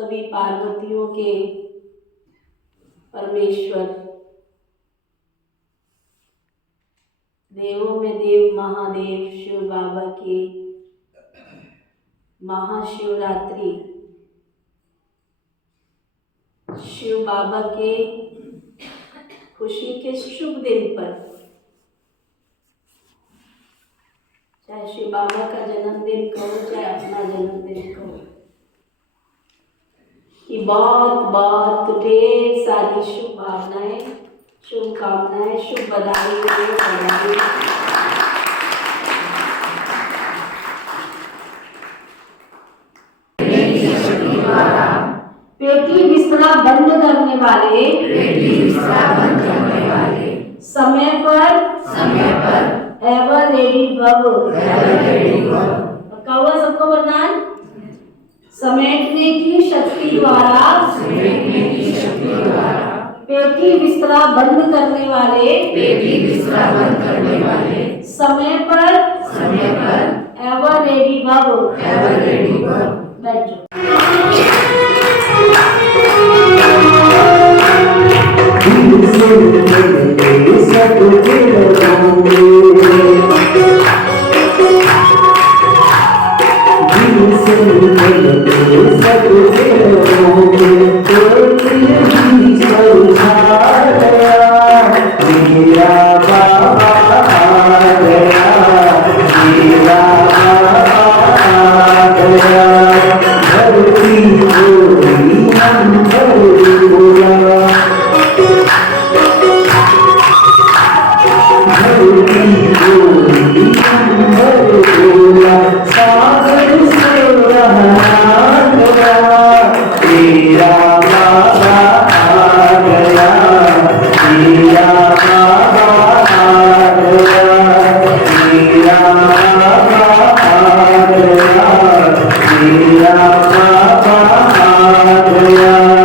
सभी पार्वतियों के परमेश्वर, देवों में देव महादेव शिव बाबा की महाशिवरात्रि, शिव बाबा के खुशी के शुभ दिन पर, चाहे शिव बाबा का जन्मदिन कहो चाहे अपना जन्मदिन कहो, कि बहुत बहुत ढेर सारी शुभकामनाएं, शुभकामनाएं, शुभ बधाई बधाई। पेटी बिस्तरा बंद करने वाले, समय पर एवर रेडी भव। कहो सबको वरदान। समेटने की शक्ति द्वारा, पेटी बिस्तरा बंद करने वाले, समय पर एवर रेडी भव। बैठ जाओ। Yeah.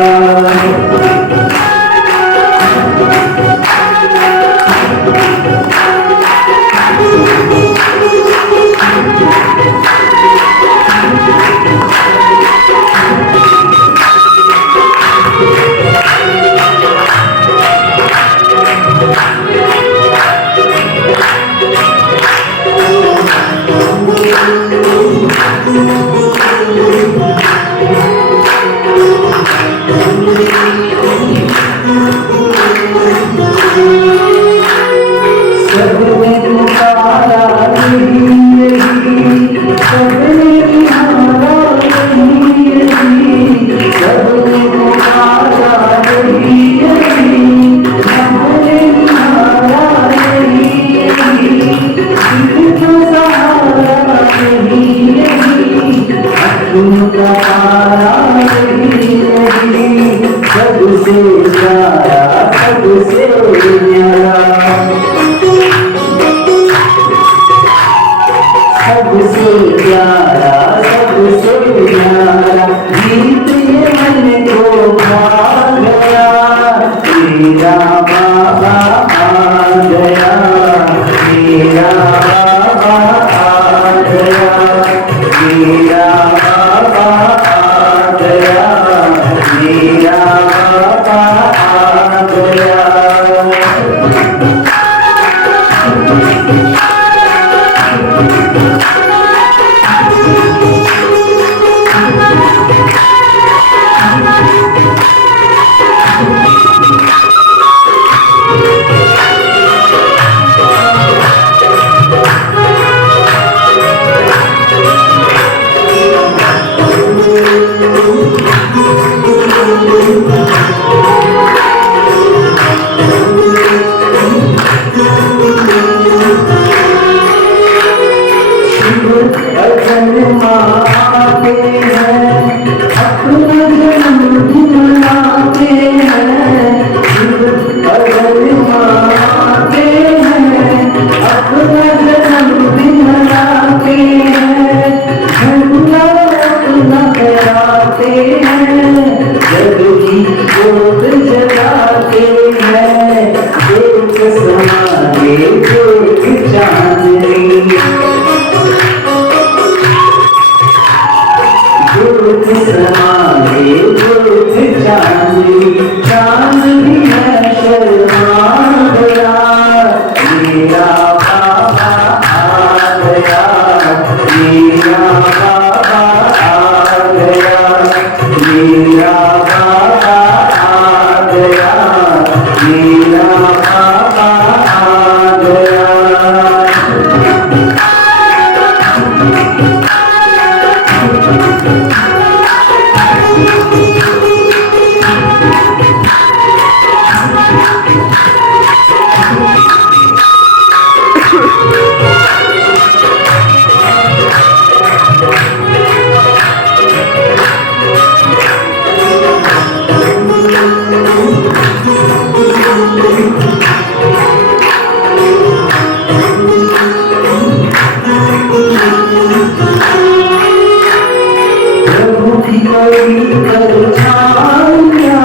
बड़ी परछाइयां,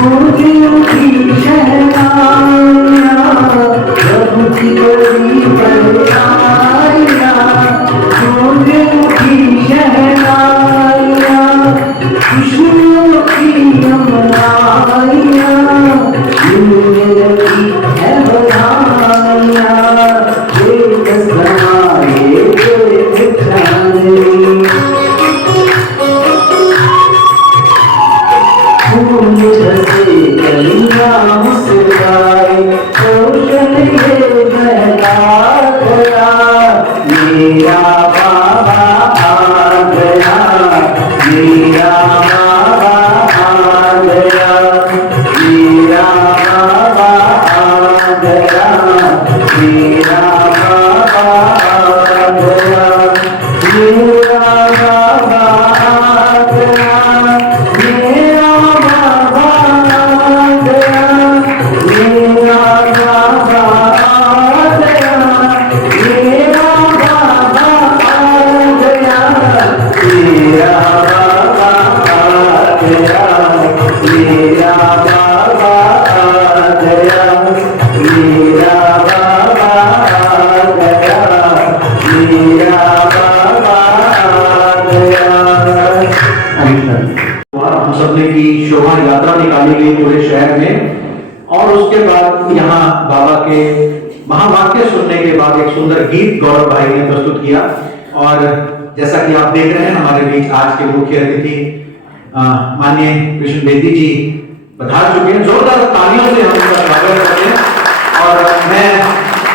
गूंजे उठी शहनाइयां, प्रभु की बड़ी परछाइयां, गूंजे उठी शहनाइयां, खुशबुओं की अमराइयां, झूमने लगी है बधाइयां, बेकस बनाए फूल बसे कलियां मुस्कुराए, रोशन ये बहला गया, मेरा बाबा आ गया, मेरा बाबा आ गया, मेरा बाबा आ गया, मेरा बाबा आ गया, मेरा बाबा आ गया, मेरा बाबा आ गया, मेरा बाबा आ गया, मेरा बाबा आ गया, मेरा बाबा आ गया, मेरा बाबा आ गया, मेरा बाबा आ गया, मेरा बाबा आ गया। हम सबने की शोभा यात्रा निकाली गई पूरे शहर में, और उसके बाद यहाँ बाबा के महावाक्य सुनने के बाद एक सुंदर गीत गौरव भाई ने प्रस्तुत किया। और जैसा कि आप देख रहे हैं, हमारे बीच आज के मुख्य अतिथि माननीय कृष्ण बेदी जी पधार चुके हैं। जोरदार तालियों से हम उनका स्वागत करते हैं। और मैं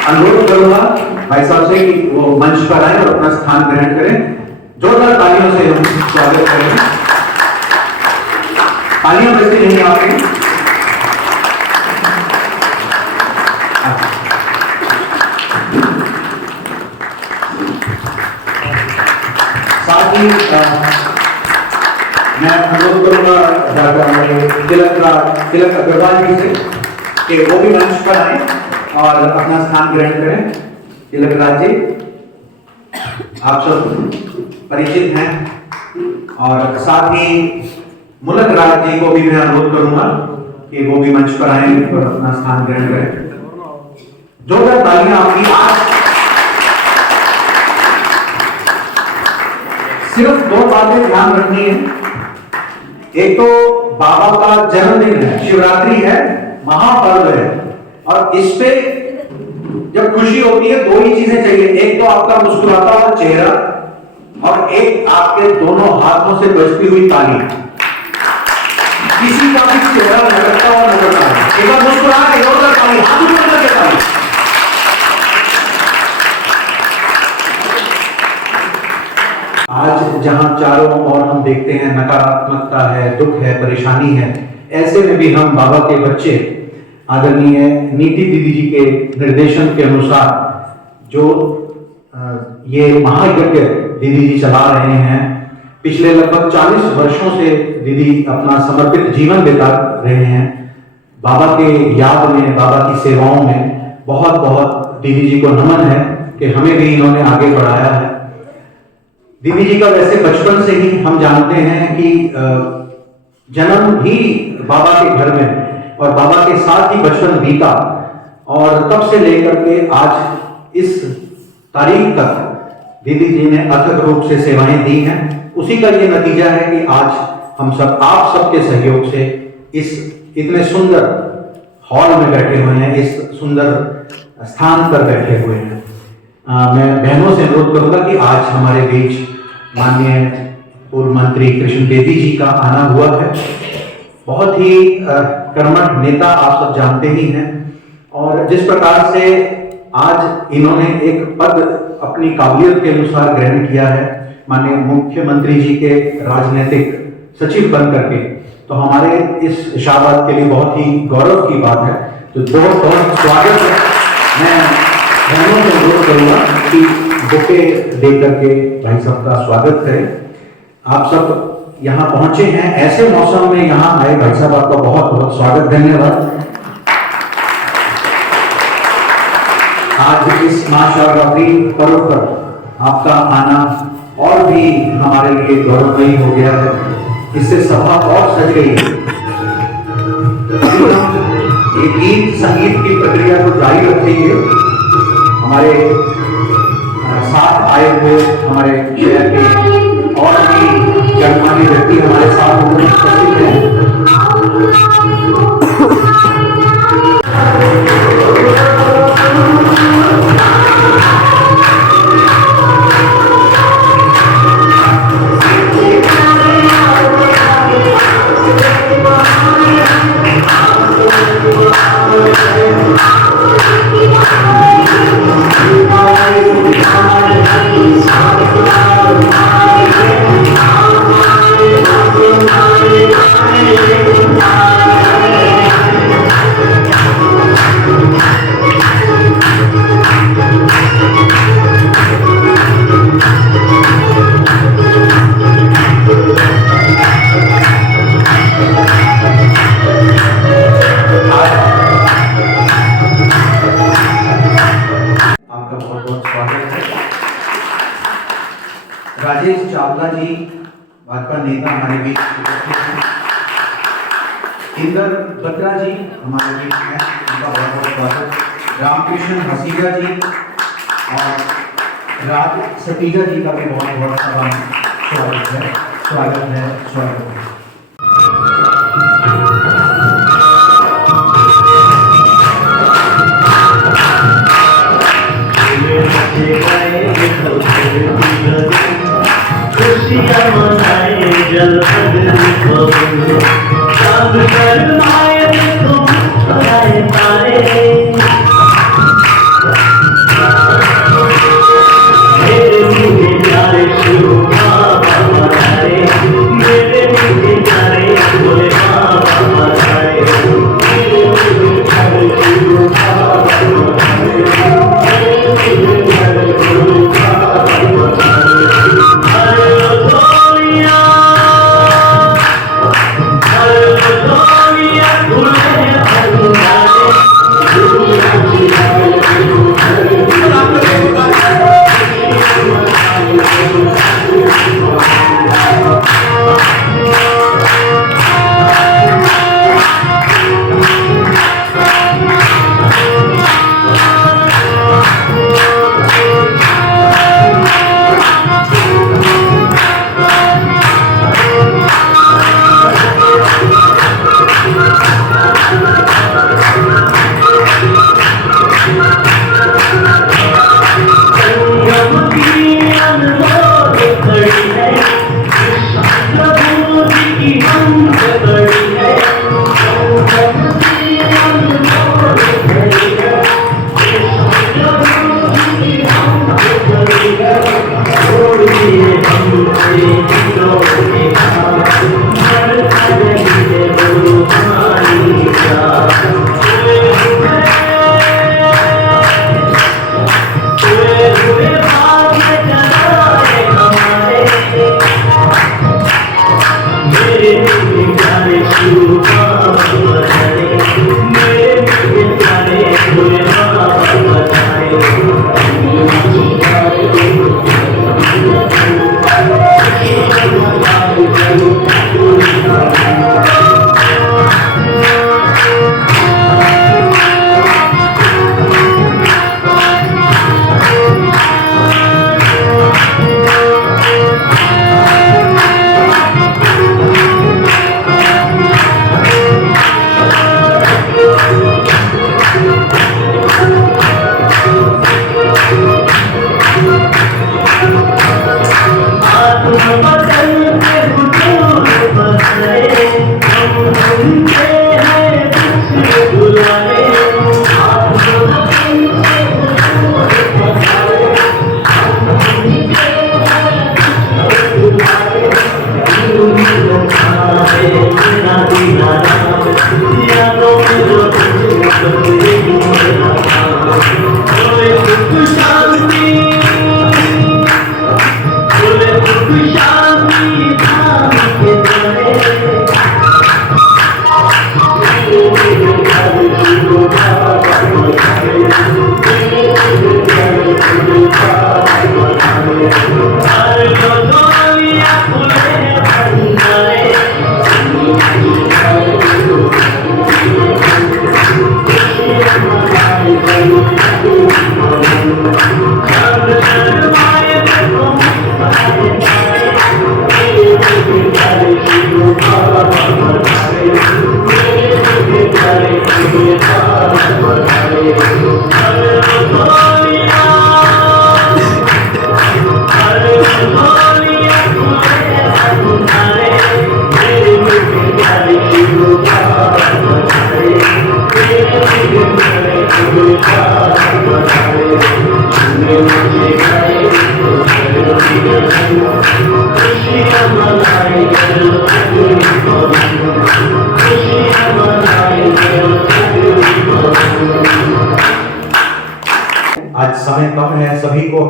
अनुरोध करूंगा भाई साहब से कि वो मंच पर आए और अपना स्थान ग्रहण करें। जोरदार तालियों से हम स्वागत करें। तालियां बजती नहीं आपके। साथ ही मैं अनुरोध करूंगा तिलक अग्रवाल जी से कि वो भी मंच पर आए और अपना स्थान ग्रहण करें। तिलक राज जी, आप सब परिचित हैं। और साथ ही मुलक राज जी को भी मैं अनुरोध करूंगा कि वो भी मंच पर आए और अपना स्थान ग्रहण करें। जोरदार तालियां आपकी। आज सिर्फ दो बातें ध्यान रखनी है। एक तो बाबा का जन्मदिन है, शिवरात्रि है, महापर्व है, और इस पे जब खुशी होती है दो ही चीजें चाहिए। एक तो आपका मुस्कुराता हुआ चेहरा, और एक आपके दोनों हाथों से बजती हुई ताली। किसी का भी चेहरा लटकता हुआ नजर आता है। एक बार मुस्कुरा के जोरदार ताली, हाथ ऊपर करके ताली। आज जहां चारों ओर हम देखते हैं नकारात्मकता है, दुख है, परेशानी है, ऐसे में भी हम बाबा के बच्चे आदरणीय नीति दीदी जी के निर्देशन के अनुसार जो ये महायज्ञ दीदी जी चला रहे हैं, पिछले लगभग 40 वर्षों से दीदी अपना समर्पित जीवन बिता रहे हैं बाबा के याद में, बाबा की सेवाओं में। बहुत बहुत दीदी जी को नमन है कि हमें भी इन्होंने आगे बढ़ाया है। दीदी जी का वैसे बचपन से ही हम जानते हैं कि जन्म ही बाबा के घर में और बाबा के साथ ही बचपन बीता, और तब से लेकर के आज इस तारीख तक दीदी जी ने अथक रूप से सेवाएं दी हैं। उसी का ये नतीजा है कि आज हम सब, आप सबके सहयोग से इस इतने सुंदर हॉल में बैठे हुए हैं, इस सुंदर स्थान पर बैठे हुए हैं। मैं बहनों से अनुरोध करूंगा कि आज हमारे बीच माननीय पूर्व मंत्री कृष्ण बेदी जी का आना हुआ है। बहुत ही कर्मठ नेता, आप सब जानते ही हैं। और जिस प्रकार से आज इन्होंने एक पद अपनी काबिलियत के अनुसार ग्रहण किया है, माननीय मुख्यमंत्री जी के राजनीतिक सचिव बन करके, तो हमारे इस शाबाद के लिए बहुत ही गौरव की बात है। तो बहुत बहुत स्वागत है। मैं बहनों से अनुरोध करूंगा कि बुके दे करके भाई साहब का स्वागत करें। आप सब यहाँ पहुंचे हैं, ऐसे मौसम में यहाँ आए, भाई साहब आपका बहुत बहुत स्वागत, धन्यवाद। आज इस महाशिवरात्रि पर्व पर आपका आना और भी हमारे लिए गौरवमयी हो गया है। इससे सभा और सज गई है। अभी हम ये गीत संगीत की प्रक्रिया को जारी रखेंगे। हमारे साथ आए हुए हमारे शहर के और भी गणमान्य व्यक्ति हमारे साथ उपस्थित हैं। राजेश चावला जी भाजपा नेता हमारे बीच उपस्थित हैं। इंदर बत्रा जी हमारे बीच हैं, उनका बहुत बहुत स्वागत। रामकृष्ण हसीजा जी और राज सतीजा जी का भी बहुत बहुत स्वागत है। खुशियाँ मनाए जलपद चांद शर्माए तो मुस्कुराए तारे मेरे मीठे प्यारे शिव बाबा मनाए मेरे मीठे प्यारे भोले बाबा मनाए मेरे मीठे प्यारे शिव बाबा मनाए मेरे मीठे प्यारे भोले बाबा मनाए।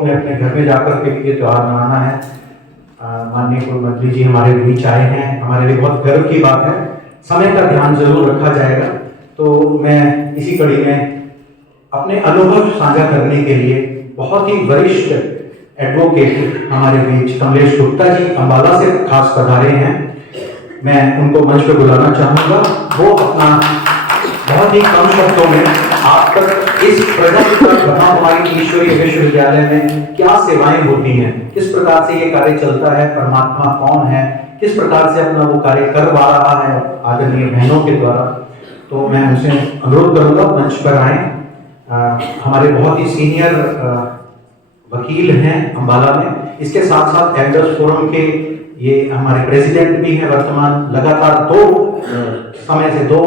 अपने अपने घर में जाकर के भी ये त्यौहार मनाना है। माननीय पूर्व मंत्री जी हमारे बीच आए हैं, हमारे लिए बहुत गर्व की बात है। समय का ध्यान जरूर रखा जाएगा। तो मैं इसी कड़ी में अपने अनुभव साझा करने के लिए बहुत ही वरिष्ठ एडवोकेट हमारे बीच कमलेश गुप्ता जी अंबाला से खास पधारे हैं। मैं उनको मंच पर बुलाना चाहूंगा। वो अपना बहुत ही कम शब्दों में आप तक इस प्रोजेक्ट तक ब्रह्मा कुमारी ईश्वरीय विश्वविद्यालय में क्या सेवाएं होती हैं, किस प्रकार से ये कार्य चलता है, परमात्मा कौन है, किस प्रकार से अपना वो कार्य करवा रहा है आदरणीय बहनों के द्वारा। तो मैं उनसे अनुरोध करूंगा मंच पर आए। हमारे बहुत ही सीनियर वकील हैं अंबाला में, इसके साथ साथ एल्डर्स फोरम के ये हमारे प्रेसिडेंट भी हैं वर्तमान। लगातार 2 समय से 2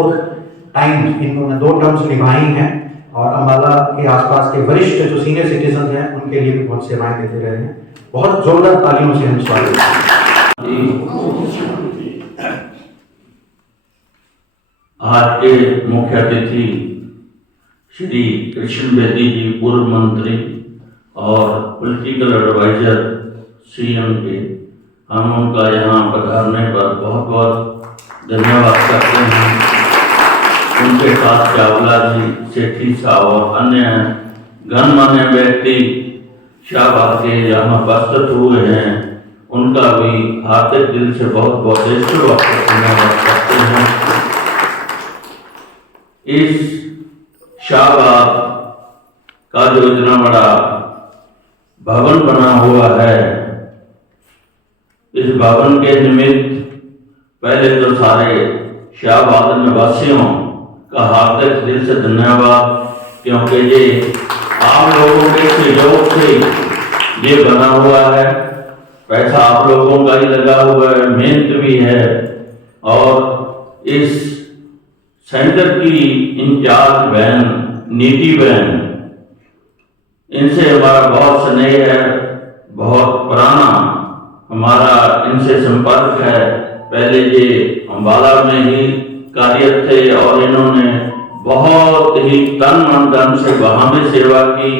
टाइम इन्होंने 2 टर्म्स निभाई हैं और अंबाला के आसपास के वरिष्ठ जो सीनियर सिटीजन हैं उनके लिए भी बहुत सेवाएं देते रहे हैं। बहुत जोरदार तालियों से हम स्वागत करते हैं। आज के मुख्य अतिथि श्री कृष्ण बेदी जी, पूर्व मंत्री और पॉलिटिकल एडवाइजर सीएम के, हम उनका यहाँ पधारने पर बहुत बहुत धन्यवाद करते हैं। उनके साथ चावला जी, सेठी साहब और अन्य गणमान्य व्यक्ति शाहबाद के यहाँ उपस्थित हुए हैं, उनका भी हार्दिक दिल से बहुत बहुत धन्यवाद करते हैं। इस शाहबाद का जो इतना बड़ा भवन बना हुआ है, इस भवन के निमित्त पहले तो सारे शाहबाद निवासियों का हार्दिक दिल से धन्यवाद, क्योंकि ये आप लोगों के सहयोग से ये बना हुआ है। पैसा आप लोगों का ही लगा हुआ है, मेहनत भी है। और इस सेंटर की इंचार्ज बहन नीति बहन, इनसे हमारा बहुत स्नेह है, बहुत पुराना हमारा इनसे संपर्क है। पहले ये अंबाला में ही कार्यरत थे और इन्होंने बहुत ही तन मन धन से वहां में सेवा की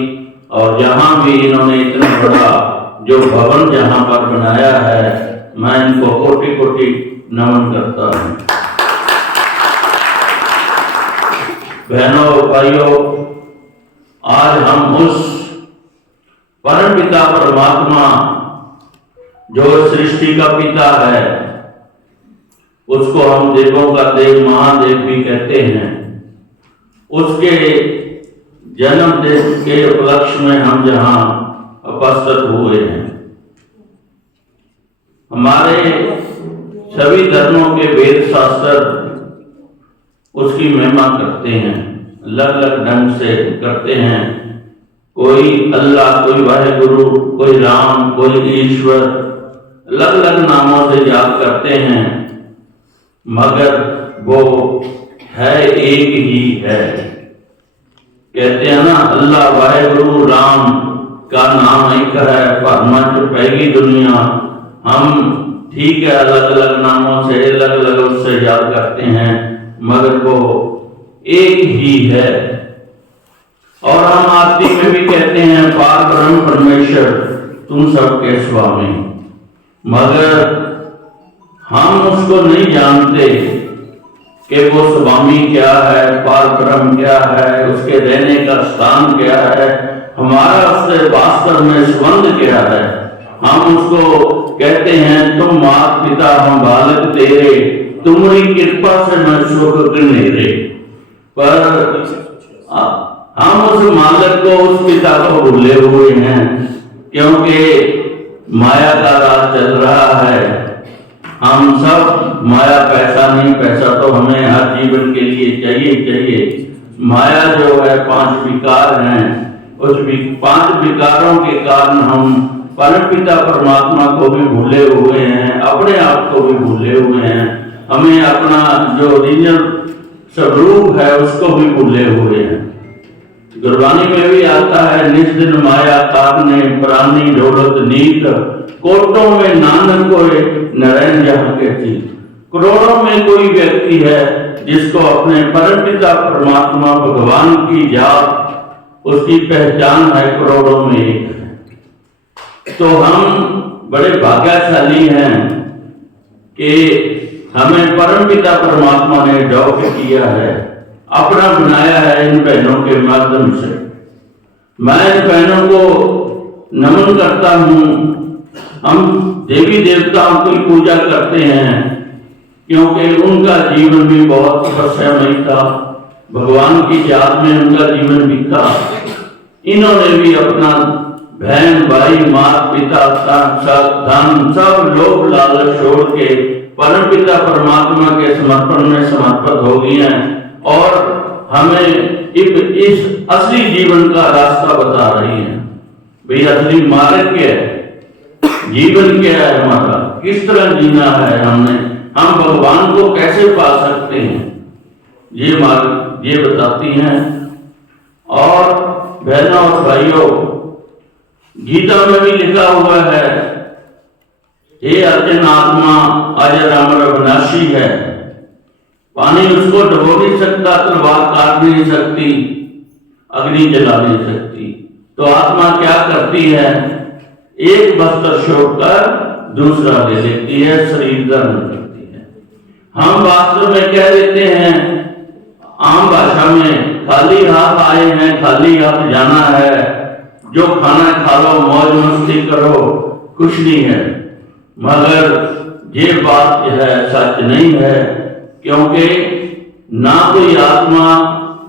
और यहाँ भी इन्होंने इतना बड़ा जो भवन जहाँ पर बनाया है, मैं इनको कोटि कोटि नमन करता हूँ। बहनों भाइयों, आज हम उस परम पिता परमात्मा जो सृष्टि का पिता है, उसको हम देवों का देव महादेव भी कहते हैं, उसके जन्मदिन के उपलक्ष्य में हम जहाँ उपस्थित हुए हैं। हमारे सभी धर्मों के वेद शास्त्र उसकी महिमा करते हैं, अलग अलग ढंग से करते हैं। कोई अल्लाह, कोई वाहेगुरु, कोई राम, कोई ईश्वर, अलग अलग नामों से याद करते हैं, मगर वो है एक ही है। कहते हैं ना, अल्लाह वाहेगुरु राम का नाम एक है, परमच पैगी दुनिया। हम ठीक है अलग अलग नामों से, अलग अलग उससे याद करते हैं, मगर वो एक ही है। और हम आरती में भी कहते हैं, पार ब्रह्म परमेश्वर तुम सबके स्वामी, मगर हम उसको नहीं जानते कि वो स्वामी क्या है, पार ब्रह्म क्या है, उसके रहने का स्थान क्या है, हमारा उससे वास्तव में संबंध क्या है। हम उसको कहते हैं, तुम मात पिता हम बालक तेरे, तुम्हारी कृपा से मैं सुख गिनेरे। पर हम उस मालक को, उस पिता को भूले हुए हैं, क्योंकि माया का राज चल रहा है। हम सब माया, पैसा नहीं, पैसा तो हमें हर जीवन के लिए चाहिए। माया जो है 5 विकार हैं, उस 5 विकारों के कारण हम परमपिता परमात्मा को भी भूले हुए हैं, अपने आप को भी भूले हुए हैं, हमें अपना जो ओरिजिनल स्वरूप है उसको भी भूले हुए हैं। गुरबानी में भी आता है, निज दिन माया तारने प्राणी दौलत नीत, कोटों में नानक कोई नरैन जहाँ के चीत। करोड़ों में कोई व्यक्ति है जिसको अपने परमपिता परमात्मा भगवान की जात, उसकी पहचान है, करोड़ों में एक है। तो हम बड़े भाग्यशाली हैं कि हमें परमपिता परमात्मा ने अडॉप्ट किया है, अपना बनाया है इन बहनों के माध्यम से। मैं इन बहनों को नमन करता हूँ। हम देवी देवताओं की पूजा करते हैं क्योंकि उनका जीवन भी बहुत तपस्यामयी था, भगवान की याद में उनका जीवन बीता। इन्होंने भी अपना बहन भाई माता पिता धन सब लोग लालच छोड़ के परमपिता परमात्मा के समर्पण में समर्पित हो गए हैं और हमें इस असली जीवन का रास्ता बता रही हैं। भाई असली मार्ग क्या है, जीवन क्या है हमारा, किस तरह जीना है, हम भगवान को कैसे पा सकते हैं, ये मार्ग ये बताती हैं। और बहनों और भाइयों, गीता में भी लिखा हुआ है, हे अर्जुन आत्मा अजर अमर अविनाशी है, पानी उसको डुबो नहीं सकता, तलवार काट नहीं सकती, अग्नि जला नहीं सकती। तो आत्मा क्या करती है, एक वस्त्र छोड़कर दूसरा ले लेती है, शरीर धारण करती है। हम वास्तव में कह देते हैं आम भाषा में, खाली हाथ आए हैं, खाली हाथ जाना है, जो खाना खा लो, मौज मस्ती करो, कुछ नहीं है। मगर ये बात जो है सच नहीं है, क्योंकि ना कोई आत्मा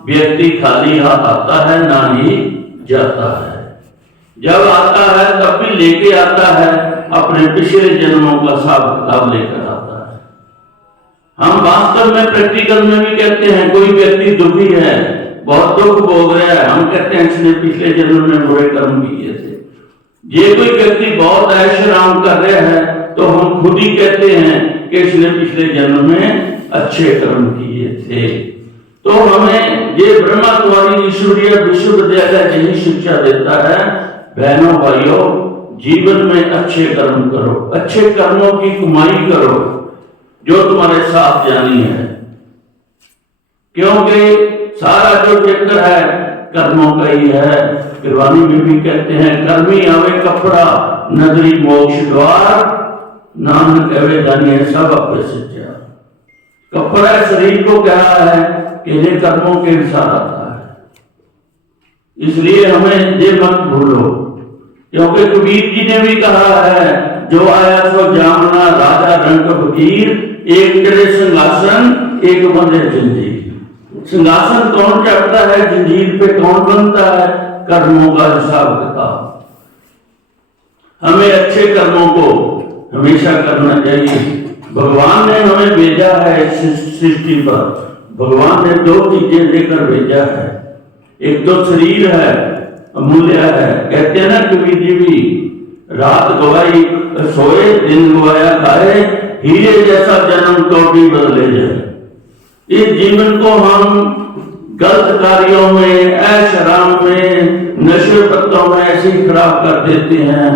व्यक्ति खाली हाथ आता है ना ही जाता है। जब आता है तब भी लेके आता है अपने पिछले जन्मों का हिसाब किताब लेकर आता है। हम वास्तव में प्रैक्टिकल में भी कहते हैं, कोई व्यक्ति दुखी है, बहुत दुख भोग रहा है, हम कहते हैं इसने पिछले जन्म में बुरे कर्म किए थे। ये कोई व्यक्ति बहुत ऐश आराम कर रहा है तो हम खुद ही कहते हैं कि इसने पिछले जन्म में अच्छे कर्म किए थे। तो हमें ये ब्रह्मा कुमारी ईश्वरीय विश्वविद्यालय यही शिक्षा देता है, बहनों भाइयों, जीवन में अच्छे कर्म करो, अच्छे कर्मों की कमाई करो जो तुम्हारे साथ जानी है, क्योंकि सारा जो चक्कर है कर्मों का ही है। कुर्बानी में भी कहते हैं, कर्मी आवे कपड़ा नगरी मोक्ष द्वार, नानक कहे जानिए सब अपने सच्चा। कपड़ा शरीर को कहा है कि ये कर्मों के अनुसार आता है, इसलिए हमें ये मत भूलो, क्योंकि कबीर जी ने भी कहा है, जो आया सो जामना राजा रंग फकीर, एक चढ़े सिंहासन एक बंधे जंजीर। सिंहासन कौन चढ़ता है, जंजीर पे कौन बनता है, कर्मों का हिसाब किताब। हमें अच्छे कर्मों को हमेशा करना चाहिए। भगवान ने हमें भेजा है इस सृष्टि पर, भगवान ने दो चीजें लेकर भेजा है, एक तो शरीर है, अमूल्य है। कहते हैं ना कबीर जी भी, रात गवाई सोए दिन गवाया खाए, हीरे जैसा जन्म कौड़ी बदले जाए। इस जीवन को हम गलत कार्यों में, ऐश आराम में, नशे पत्तों में ऐसे ही खराब कर देते हैं,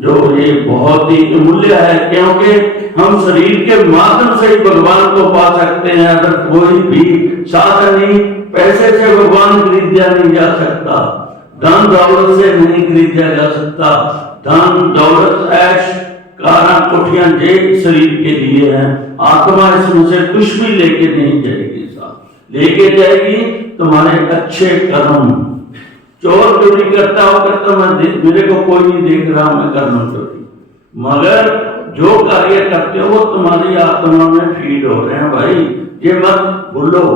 जो ये बहुत ही अमूल्य है, क्योंकि हम शरीर के माध्यम से ही भगवान को पा सकते हैं। अगर कोई भी साधन नहीं, पैसे से भगवान खरीदा नहीं जा सकता, धन दौलत से नहीं खरीदा जा सकता। धन दौलत ऐश कारा कोठियां जे शरीर के लिए हैं, आत्मा इसमें से कुछ भी लेके नहीं जाएगी, साथ लेके जाएगी तुम्हारे अच्छे कर्म। चोर चोरी करता हो, करता मेरे को कोई नहीं देख रहा, मैं कर लूं चोरी, मगर जो कार्य करते हो वो तुम्हारी आत्मा में फीड हो रहे हैं भाई, ये मत भूलो।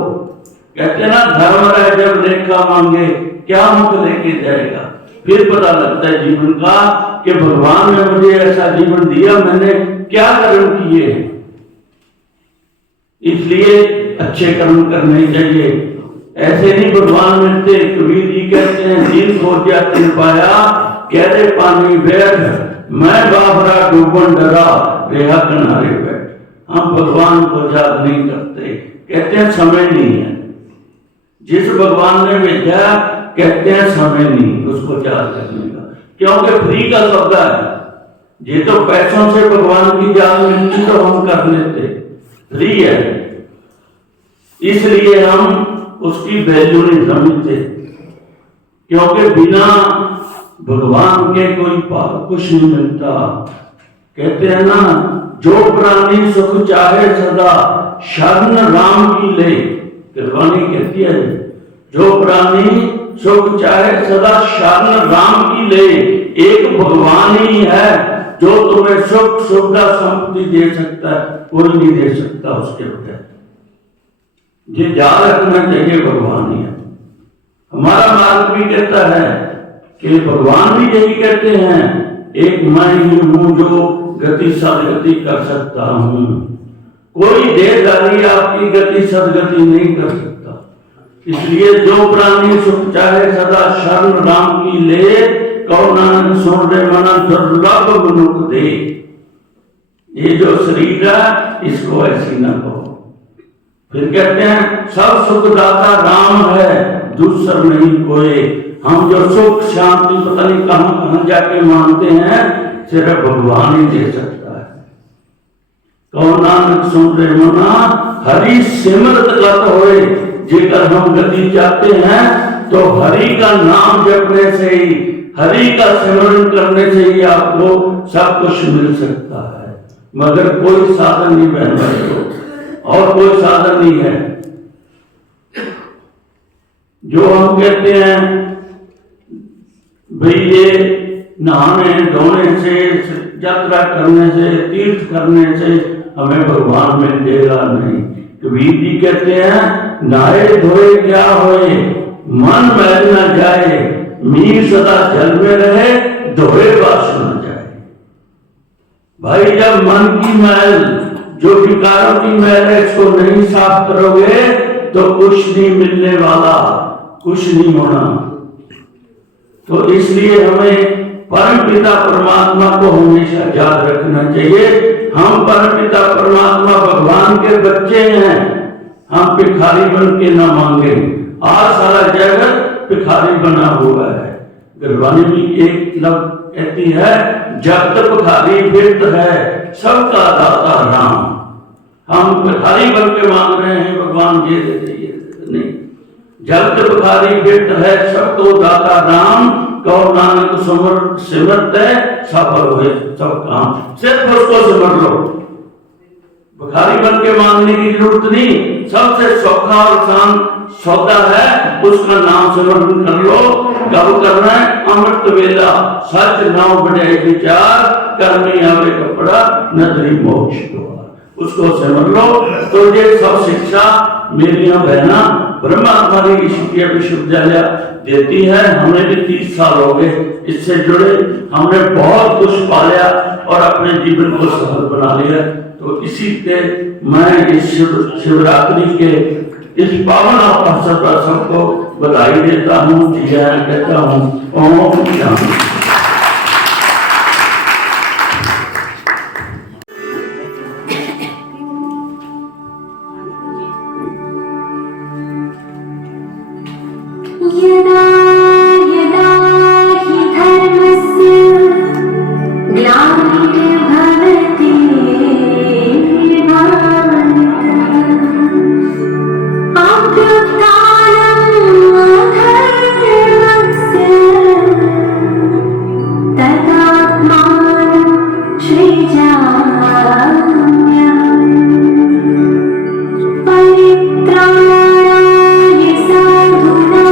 कहते हैं ना, धर्म रहे जब लेखा मांगे, क्या मुख लेके जाएगा। फिर पता लगता है जीवन का कि भगवान ने मुझे ऐसा जीवन दिया, मैंने क्या कर्म किए। इसलिए अच्छे कर्म करने चाहिए, ऐसे नहीं भगवान मिलते। कबीर जी कहते हैं, दिन खोजा तिन पाया, कहते पानी बैठ, मैं बाबरा डूबन डरा, रेहा किनारे बैठ। हम भगवान को याद नहीं करते, कहते हैं समय नहीं है। जिस भगवान ने भेजा कहते हैं समय नहीं उसको याद करने का, क्योंकि फ्री का सौदा है। ये तो पैसों से भगवान की याद मिलती तो हम कर लेते, फ्री है, इसलिए हम उसकी वैल्यू नहीं समझते। क्योंकि बिना भगवान के कोई पाप कुछ नहीं मिलता। कहते हैं ना, जो प्राणी सुख चाहे सदा शरण राम की ले। गुरबानी कहती है, जो प्राणी सुख चाहे सदा शरण राम की ले। एक भगवान ही है जो तुम्हें सुख सुविधा संपत्ति दे सकता है, कोई नहीं दे सकता उसके बगैर। ये याद रखना चाहिए, भगवान ही है। हमारा मार्ग भी कहता है कि भगवान भी यही कहते हैं, एक मैं ही हूं जो गति सदगति कर सकता हूं। कोई देहधारी आपकी गति सदगति नहीं कर सकता। इसलिए जो प्राणी सुख चाहे सदा शरण राम की ले। कहो नानक सुन रे मना दुर्लभ मनुख दे। ये जो शरीर है इसको ऐसी ना कहो। फिर कहते हैं सब सुखदाता राम है, दूसर नहीं कोई। हम जो सुख शांति पता नहीं कहां कहां जाके मानते हैं, सिर्फ भगवान ही दे सकता है। कहो नानक सुन रे मना हरि सिमरत गत होए। जेकर हम गति चाहते हैं तो हरि का नाम जपने से ही, हरि का सिमरन करने से ही आपको सब कुछ मिल सकता है। मगर कोई साधन नहीं बहन भाइयों, और कोई साधन नहीं है। जो हम कहते हैं भाई ये नहाने धोने से, यात्रा करने से, तीर्थ करने से हमें भगवान मिल जाएगा, नहीं। कबीर जी कहते हैं नहाए धोए क्या होए, मन मैल न जाए। मीर सदा जल में रहे, धोए वास न जाए। भाई जब मन की मैल, जो विकारों की मैल है, इसको नहीं साफ करोगे तो कुछ नहीं मिलने वाला, कुछ नहीं होना। तो इसलिए हमें परम पिता परमात्मा को हमेशा याद रखना चाहिए। हम परम पिता परमात्मा भगवान के बच्चे हैं। हम भिखारी बन के ना मांगे। आज सारा जगत भिखारी बना हुआ है। गुरबानी भी एक लफ्ज कहती है, जगत भिखारी फिरत है, सबका दाता राम। हम भिखारी बन के मांग रहे हैं भगवान ये दे दे, नहीं। जगत भिखारी फिरत है, सबको दाता राम। कहो नानक सिमरत है, सफल हुए सब काम। सिर्फ उसको सिमर लो, भिखारी बन के मांगने की जरूरत नहीं। सबसे सौखा और आसान सौदा है, उसका नाम सिमरन कर लो। कब करना है? अमृत वेला सच नाम बढ़ाए विचार, करनी आवे कपड़ा नजरी मोक्ष द्वार। उसको सिमर लो। तो ये सब शिक्षा मेरी बहना ब्रह्मा कुमारी ईश्वरीय विश्वविद्यालय देती है। हमें भी 30 साल हो गए इससे जुड़े। हमने बहुत कुछ पाया और अपने जीवन को सफल बना लिया। तो इसी के मैं इस शिवरात्रि के इस पावन अवसर पर सबको बधाई देता हूँ, जय कहता हूँ। ओम शांति। यदा यदा हि धर्मस्य ग्लानिर्भवति अभ्युत्थानम् अधर्मस्य तदात्मानं सृजाम्यहम्। परित्राणाय साधूनां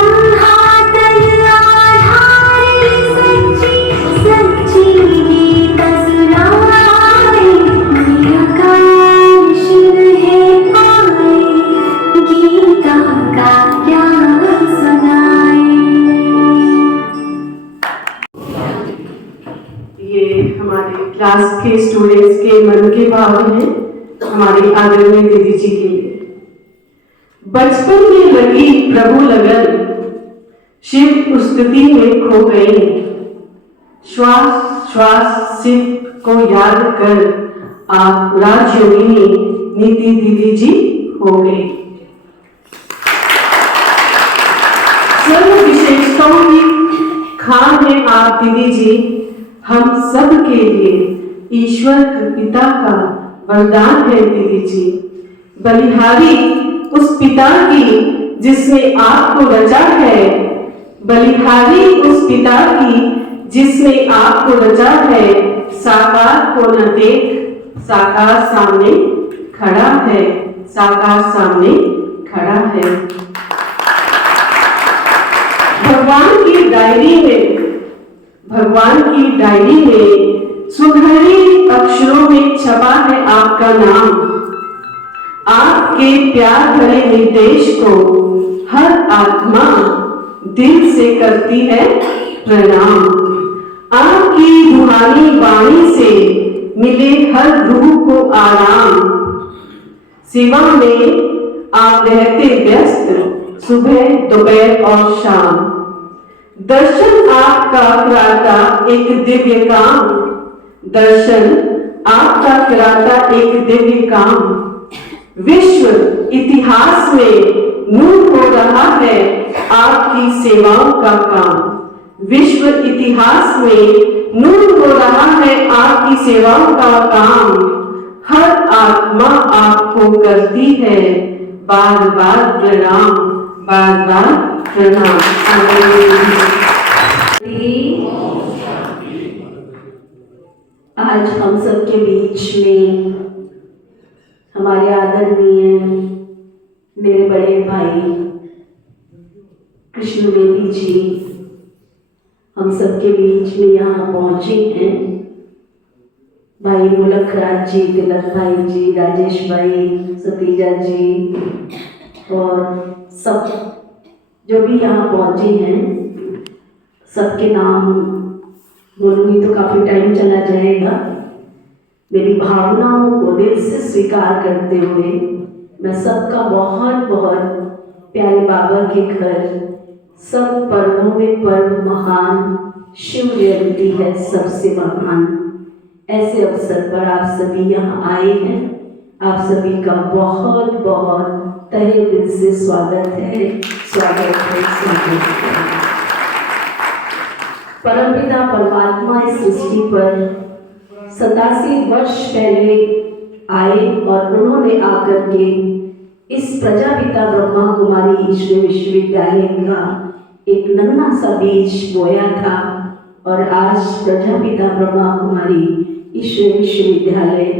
ब्रह्मातल आधारे सच्ची सच्ची गीत सुनाए निराकार शिव है आए गीता का ज्ञान सुनाए। ये हमारे क्लास के स्टूडेंट्स के मन के भाव हैं हमारी आदरणीय दीदी जी के लिए। बचपन में लगी प्रभु लगन शिव स्तुति में खो गई, श्वास श्वास शिव को याद कर आप राजयोगिनी नीति दीदी जी हो गई। सर्व विशेषताओं की खान है आप दीदी जी, हम सब के लिए ईश्वर पिता का वरदान है दीदी जी। बलिहारी उस पिता की जिसने आपको रचा है, बलिहारी उस पिता की जिसने आपको रचा है, साकार को न देख साकार सामने खड़ा है, साकार सामने खड़ा है। भगवान की डायरी में सुनहरे अक्षरों में छपा है आपका नाम। आपके प्यार भरे निर्देश को हर आत्मा दिल से करती है प्रणाम। आपकी रूहानी वाणी से मिले हर रूह को आराम। सेवा में आप रहते व्यस्त सुबह दोपहर और शाम। दर्शन आपका कराता एक दिव्य काम, दर्शन आपका कराता एक दिव्य काम। विश्व इतिहास में नूर हो रहा है आपकी सेवाओं का काम। विश्व इतिहास में नूर हो रहा है आपकी सेवाओं का काम। हर आत्मा आपको करती है बार बार प्रणाम, बार बार प्रणाम। आज हम सबके बीच में हमारे आदरणीय मेरे बड़े भाई कृष्ण बेदी जी हम सबके बीच में यहाँ पहुँचे हैं। भाई मुलक राज जी, तिलक भाई जी, राजेश भाई, सतीजा जी और सब जो भी यहाँ पहुँचे हैं, सबके नाम बोलूँगी तो काफ़ी टाइम चला जाएगा। मेरी भावनाओं को दिल से स्वीकार करते हुए मैं सबका बहुत बहुत प्यारे बाबा के घर सब पर्वों में पर्व महान शिव जयंती है सबसे महान। ऐसे अवसर पर आप सभी यहाँ आए हैं, आप सभी का बहुत बहुत तहे दिल से स्वागत है, स्वागत है, स्वागत है। परमपिता परमात्मा इस सृष्टि पर 87 वर्ष पहले आए और उन्होंने आकर के इस प्रजापिता ब्रह्मा कुमारी ईश्वर विश्वविद्यालय का एक नन्हा सा बीज बोया था और आज प्रजापिता ब्रह्मा कुमारी ईश्वर विश्वविद्यालय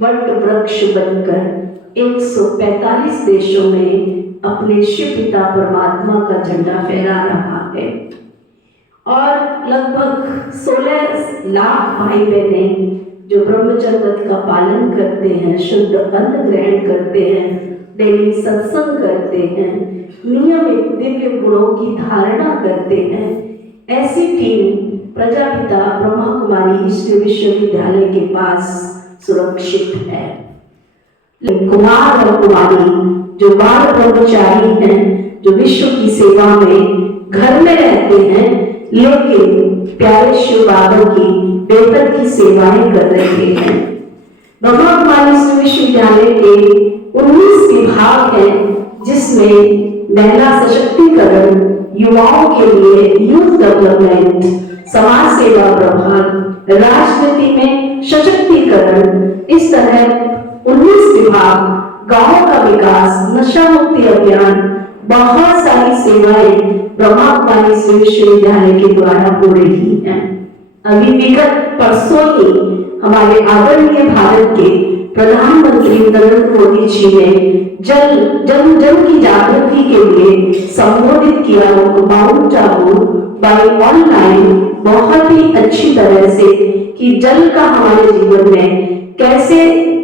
वट वृक्ष बनकर 145 देशों में अपने शिव पिता परमात्मा का झंडा फहरा रहा है और लगभग 16 लाख भाई बहनें जो ब्रह्मचर्य का पालन करते हैं, शुद्ध अन्न ग्रहण करते हैं, डेली सत्संग करते हैं, नियमित दिव्य गुणों की धारणा करते हैं, ऐसी टीम प्रजापिता ब्रह्मा कुमारी ईश्वर विश्वविद्यालय के पास सुरक्षित है। कुमार और कुमारी जो बाल ब्रह्मचारी हैं, जो विश्व की सेवा में घर में रहते हैं लेकिन प्यारे शिव बाबा की बेहतर की सेवाएं कर रहे हैं। ब्रह्मा कुमारी विश्वविद्यालय के 19 विभाग हैं जिसमें महिला सशक्तिकरण, युवाओं के लिए यूथ डेवलपमेंट, समाज सेवा प्रभाग, राजनीति में सशक्तिकरण, इस तरह 19 विभाग, गांव का विकास, नशा मुक्ति अभियान, बहुत सारी सेवाएं ब्रह्मा कुमारी विश्वविद्यालय के द्वारा हो रही हैं। अभी विगत परसों ही हमारे आदरणीय भारत के प्रधानमंत्री नरेंद्र मोदी जी ने जन जन जन की जागृति के लिए संबोधित किया उनको माउंट आबू बाय ऑनलाइन बहुत ही अच्छी तरह से कि जल का हमारे जीवन में कैसे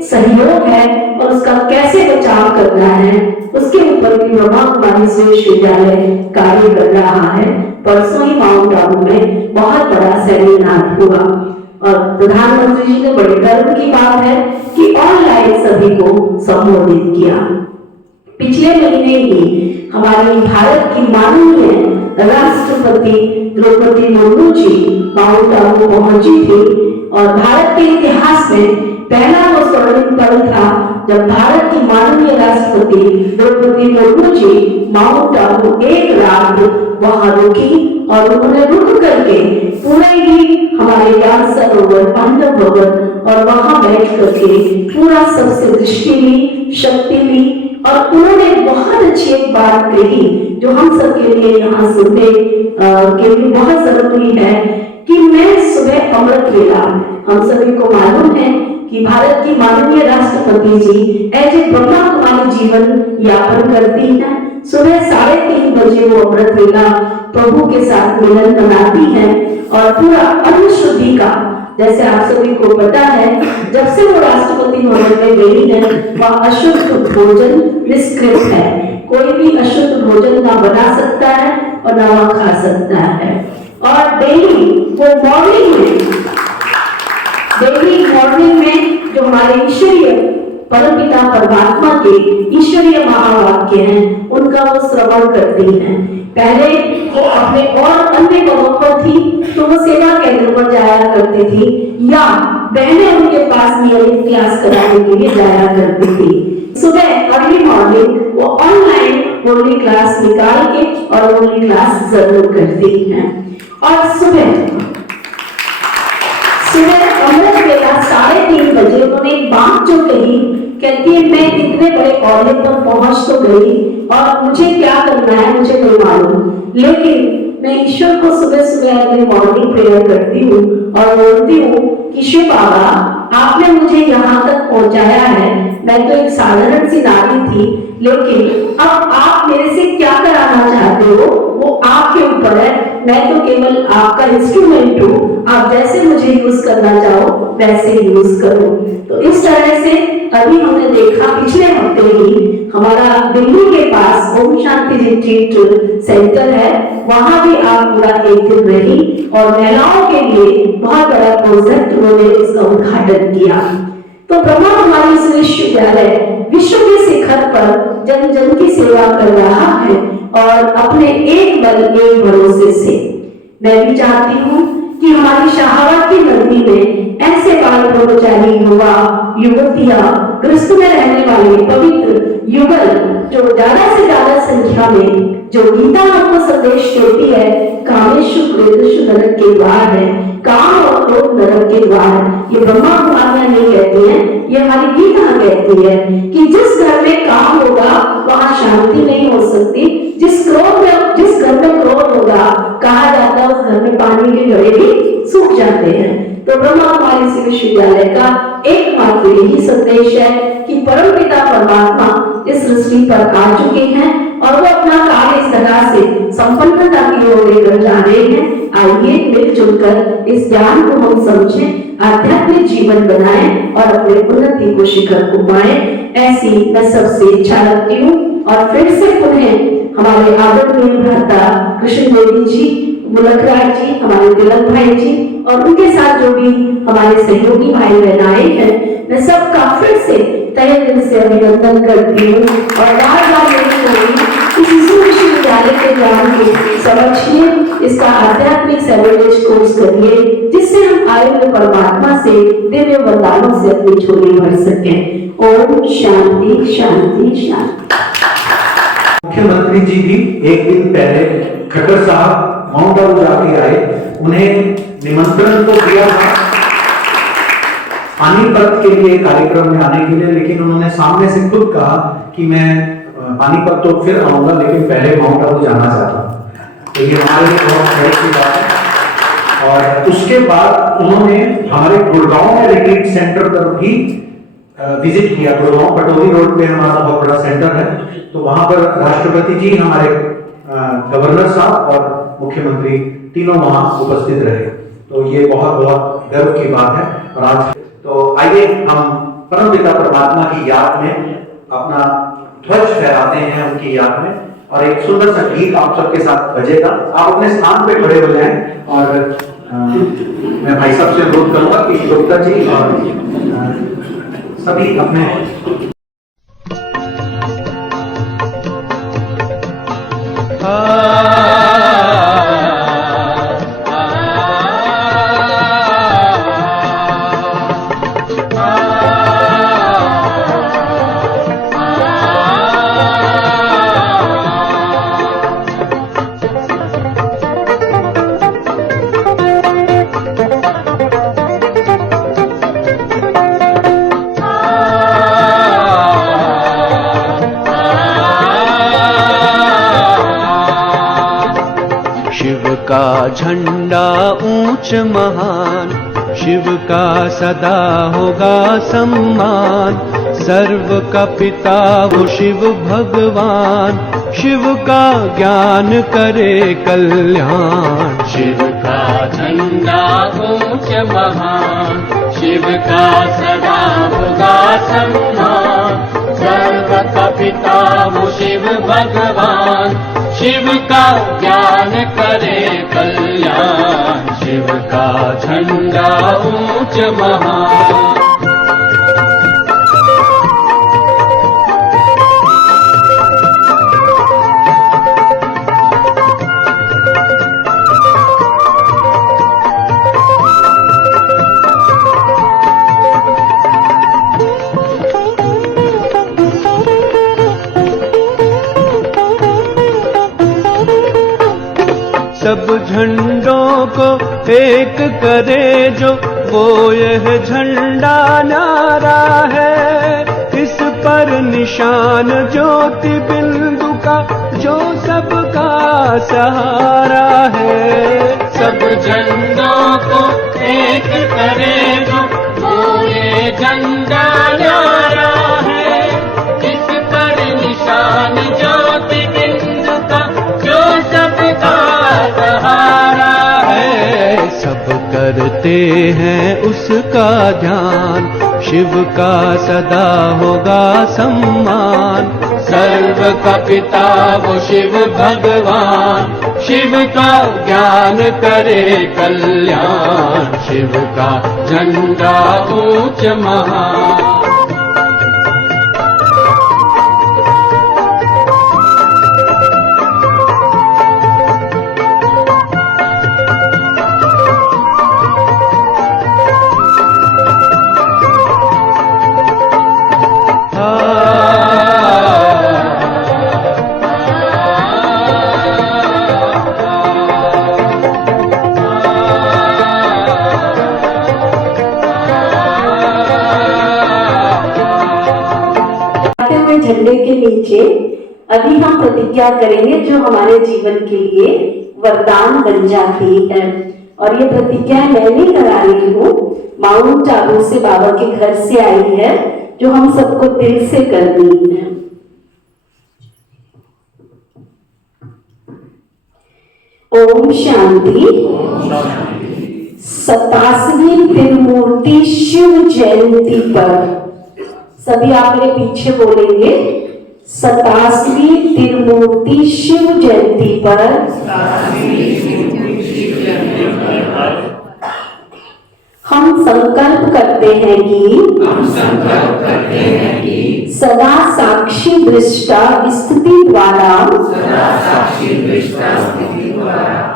सहयोग है और उसका कैसे बचाव करना है, उसके ऊपर भी ब्रह्मा कुमारी विश्वविद्यालय कार्य कर रहा है। परसों ही माउंट आबू में बहुत बड़ा सेमिनार हुआ और प्रधानमंत्री जी ने बड़े गर्व की बात है कि ऑनलाइन सभी को संबोधित किया। पिछले महीने ही हमारी भारत की माननीय राष्ट्रपति द्रौपदी मुर्मू जी माउंट आबू पहुंची थी और भारत के इतिहास में पहला वो स्वर्णिम पल था जब भारत की माननीय राष्ट्रपति द्रौपदी मुर्मू जी माउंट आबू एक रात वहां रुकी और उन्होंने रुक करके पूरे ही हमारे ज्ञान सरोवर पांडव भवन और वहां बैठ करके पूरा सबसे दृष्टि ली, शक्ति ली और उन्होंने बहुत अच्छी एक बात कही जो हम सबके लिए यहाँ सुनने के लिए बहुत जरूरी है कि मैं सुबह अमृत वेला, हम सभी को मालूम है कि भारत की माननीय राष्ट्रपति जी ऐसे ब्रह्मा कुमारी जीवन यापन करती हैं। सुबह 3:30 बजे वो अमृत वेला प्रभु के साथ मिलन मनाती हैं और पूरा अन्न शुद्धि का, जैसे आप सभी को पता है जब से वो राष्ट्रपति भवन में गई है वह अशुद्ध भोजन निष्कृत है, कोई भी अशुद्ध भोजन ना बना सकता है और ना वह खा सकता है। और डेली वो मॉर्निंग में जो हमारे ईश्वरीय परमपिता परमात्मा के ईश्वरीय महावाक्य हैं उनका वो श्रवण करती हैं। पहले वो अपने और अन्य कामों पर थी तो वो सेवा केंद्र पर जाया करती थी या बहनें उनके पास नियमित क्लास कराने के लिए जाया करती थी। सुबह अर्ली मॉर्निंग वो ऑनलाइन ओनली क्लास निकाल के और ओनली क्लास जरूर करती हैं। और सुबह अमृत वेला 3:30 बजे उन्होंने एक बात जो कही, कहती है मैं इतने बड़े औहदे पर पहुंच तो गई और मुझे क्या करना है मुझे नहीं मालूम, लेकिन मैं ईश्वर को सुबह सुबह अपनी मॉर्निंग प्रेयर करती हूँ और बोलती हूँ कि शिव बाबा आपने मुझे यहाँ तक पहुंचाया है, मैं तो एक साधारण सी नारी थी, लेकिन अब आप मेरे से क्या कराना चाहते हो वो आपके ऊपर है, मैं तो केवल आपका इंस्ट्रूमेंट हूँ, आप जैसे मुझे यूज करना चाहो वैसे यूज करो। तो इस तरह से अभी हमने देखा पिछले हफ्ते ही हमारा दिल्ली के पास ओम शांति रिट्रीट सेंटर है, वहां भी आप पूरा एक दिन रही और महिलाओं के लिए बहुत बड़ा प्रोजेक्ट उन्होंने उसका उद्घाटन किया। तो ब्रह्मा कुमारी विश्वविद्यालय विश्व के शिखर पर जन जन की सेवा कर रहा है और अपने एक बल एक भरोसे से मैं भी चाहती हूँ कि हमारी शाहबाद की नगरी में ऐसे बाल ब्रह्मचारी युवा युवतियां गृहस्थ में रहने वाले पवित्र युगल जो ज्यादा से ज्यादा संख्या में, जो गीता हमको संदेश देती है कामेषु क्रोधेषु नरक के द्वार है, काम और क्रोध नरक के द्वार है। ये ब्रह्मा कुमारियां नहीं कहती है, ये हमारी गीता कहती है कि जिस घर में काम होगा वहां शांति नहीं हो सकती, जिस घर में क्रोध होगा कहा जाता है उस घर में पानी के घड़े भी सूख जाते हैं। तो ब्रह्मा कुमारी विश्वविद्यालय का एकमात्र यही संदेश है कि परमपिता परमात्मा इस सृष्टि पर आ चुके हैं और वो अपना कार्य इस तरह से संपन्नता की ओर लेकर जा रहे हैं। आइए मिलजुल कर इस ज्ञान को हम समझें, आध्यात्मिक जीवन बनाएं और अपने उन्नति को शिखर को पाएं, ऐसी मैं सबसे इच्छा रखती हूँ। और फिर से पुनः हमारे आदरणीय भ्राता कृष्ण देवी जी, मुलक राय जी, हमारे तिलक भाई जी और उनके साथ जो भी हमारे सहयोगी भाई बहन आए हैं, मैं सबका फिर से तहे दिल से अभिनंदन करती हूँ और बार-बार विश्वविद्यालय के ज्ञान को समझिए, इसका आध्यात्मिक 7 डेज कोर्स करिए जिससे हम आए हुए परमात्मा से दिव्य वरदानों से अपनी झोली भर सकें। ओम शांति शांति शांति। मुख्यमंत्री जी भी एक दिन पहले खट्टर साहब माउंट आबू जाके आए, उन्हें निमंत्रण तो दिया था पानीपत के लिए कार्यक्रम में आने के लिए, लेकिन उन्होंने सामने से खुद कहा कि मैं पानीपत तो फिर आऊंगा लेकिन पहले माउंट आबू जाना चाहता हूँ। तो ये हमारे लिए बहुत गर्व की बात है। और उसके बाद उन्होंने हमारे गुड़गांव में रिट्रीट सेंटर पर भी विजिट किया गुड़गांव पटोरी रोड पे हमारा बहुत बड़ा सेंटर है, तो वहां पर राष्ट्रपति जी, हमारे गवर्नर साहब और मुख्यमंत्री तीनों वहां उपस्थित रहे। तो ये बहुत बहुत गर्व की बात है। और आज तो आइए हम परमपिता परमात्मा की याद में अपना ध्वज फहराते हैं, उनकी याद में, और एक सुंदर सा गीत आप सबके साथ बजेगा। आप अपने स्थान पे खड़े हो जाएं और मैं भाई साहब से अनुरोध करूंगा कि गुप्ता जी और सभी अपने का झंडा ऊंच महान, शिव का सदा होगा सम्मान। सर्व का पिता वो शिव भगवान, शिव का ज्ञान करे कल्याण। शिव का झंडा ऊंच महान, शिव का सदा होगा सम्मान। सर्व का पिता वो शिव भगवान, शिव का ज्ञान करे कल्याण। शिव का झंडा ऊंच महान। सब झंडों को एक करे जो, वो यह झंडा न्यारा है। इस पर निशान ज्योति बिंदु का, जो सबका सहारा है। सब झंडों को एक करे जो, वो ये झंडा न्यारा है। इस पर निशान ज्योति बिंदु का, जो सबका सहारा है। सब करते हैं उसका ध्यान, शिव का सदा होगा सम्मान। सर्व का पिता वो शिव भगवान, शिव का ज्ञान करे कल्याण। शिव का झंडा ऊंच महान। झंडे के नीचे अभी हम प्रतिज्ञा करेंगे जो हमारे जीवन के लिए वरदान बन जाती है। और ये प्रतिज्ञा मैं नहीं करा रही हूँ, माउंट आबू से बाबा के घर से आई है, जो हम सबको दिल से करनी है। ओम शांति। 27वीं त्रिमूर्ति शिव जयंती पर सभी आप मेरे पीछे बोलेंगे। 27वीं त्रिमूर्ति शिव जयंती पर हम संकल्प करते हैं कि सदा साक्षी दृष्टा स्थिति द्वारा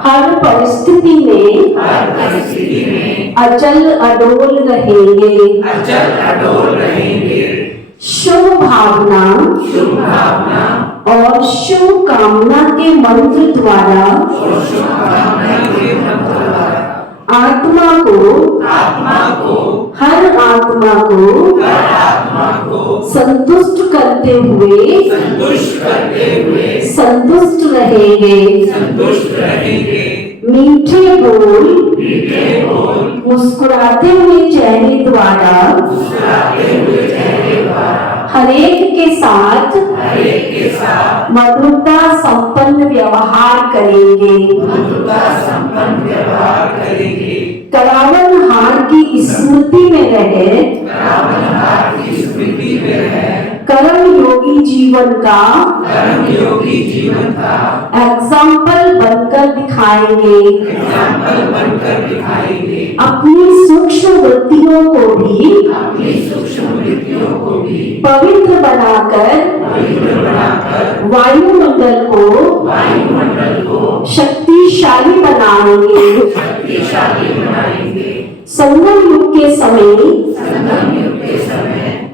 हर परिस्थिति में अचल अडोल रहेंगे। शुभ भावना और शुभ कामना के मंत्र द्वारा आत्मा को हर आत्मा को संतुष्ट करते हुए संतुष्ट रहेंगे। मीठे बोल मुस्कुराते हुए चेहरे द्वारा हरेक के साथ मधुरता संपन्न व्यवहार करेंगे। करावन हार की स्मृति में रहे कर्म योगी जीवन का एग्जाम्पल बनकर दिखाएंगे। अपनी सूक्ष्म वृत्तियों को भी पवित्र बनाकर वायुमंडल को शक्तिशाली बनाएंगे। संगम युग के समय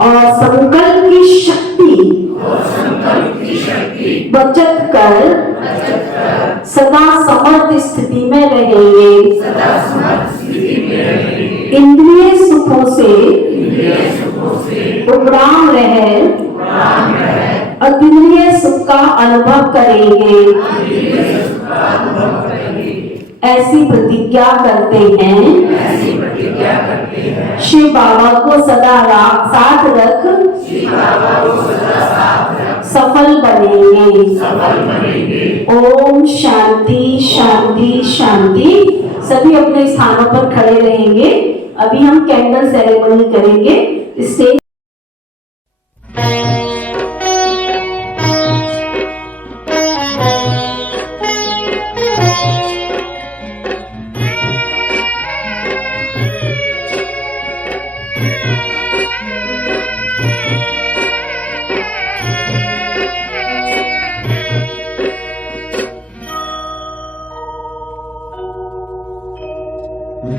और संकल्प की शक्ति बचत कर सदा समर्थ स्थिति में रहेंगे। इंद्रिय सुखों से उपराम रहे अतुल्य सुख का अनुभव करेंगे। ऐसी प्रतिज्ञा करते हैं शिव बाबा को सदा साथ रख सफल बनेंगे। ओम शांति शांति शांति। सभी अपने स्थानों पर खड़े रहेंगे। अभी हम कैंडल सेरेमनी करेंगे। स्टेज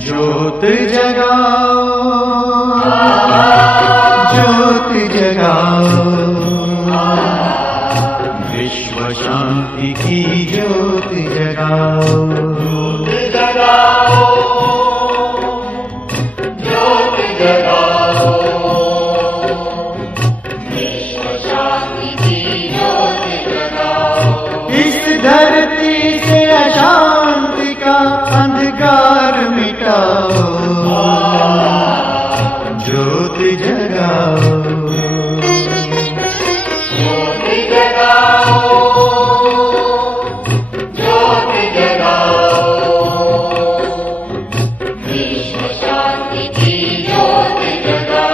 ज्योत जगाओ, ज्योत जगाओ, विश्व शांति की ज्योत जगाओ। ज्योत जगाओ, विश्व शांति की ज्योत जगाओ। इस धरती से अशांति का अंधकार मिटाओ, ज्योत जगाओ। ज्योत जगाओ, ज्योत जगाओ, विश्व शांति की ज्योत जगाओ।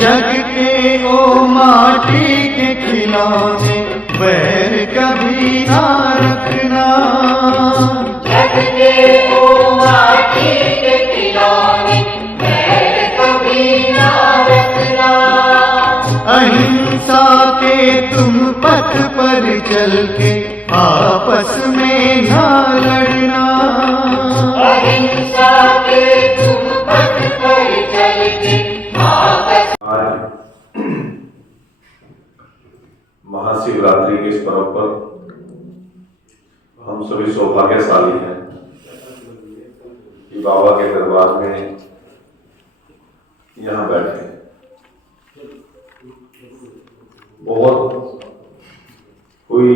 जग के ओ माटी के खिलौने बैर कभी ना रखना। जग के ओ माटी के खिलौने बैर कभी ना रखना। अहिंसा के तुम पथ पर चल के आपस में ना लड़ना। अहिंसा के तुम पथ पर चल के आपस। आज महाशिवरात्रि के इस पर्व पर हम सभी सौभाग्यशाली हैं कि बाबा के दरबार में यहाँ बैठे। बहुत कोई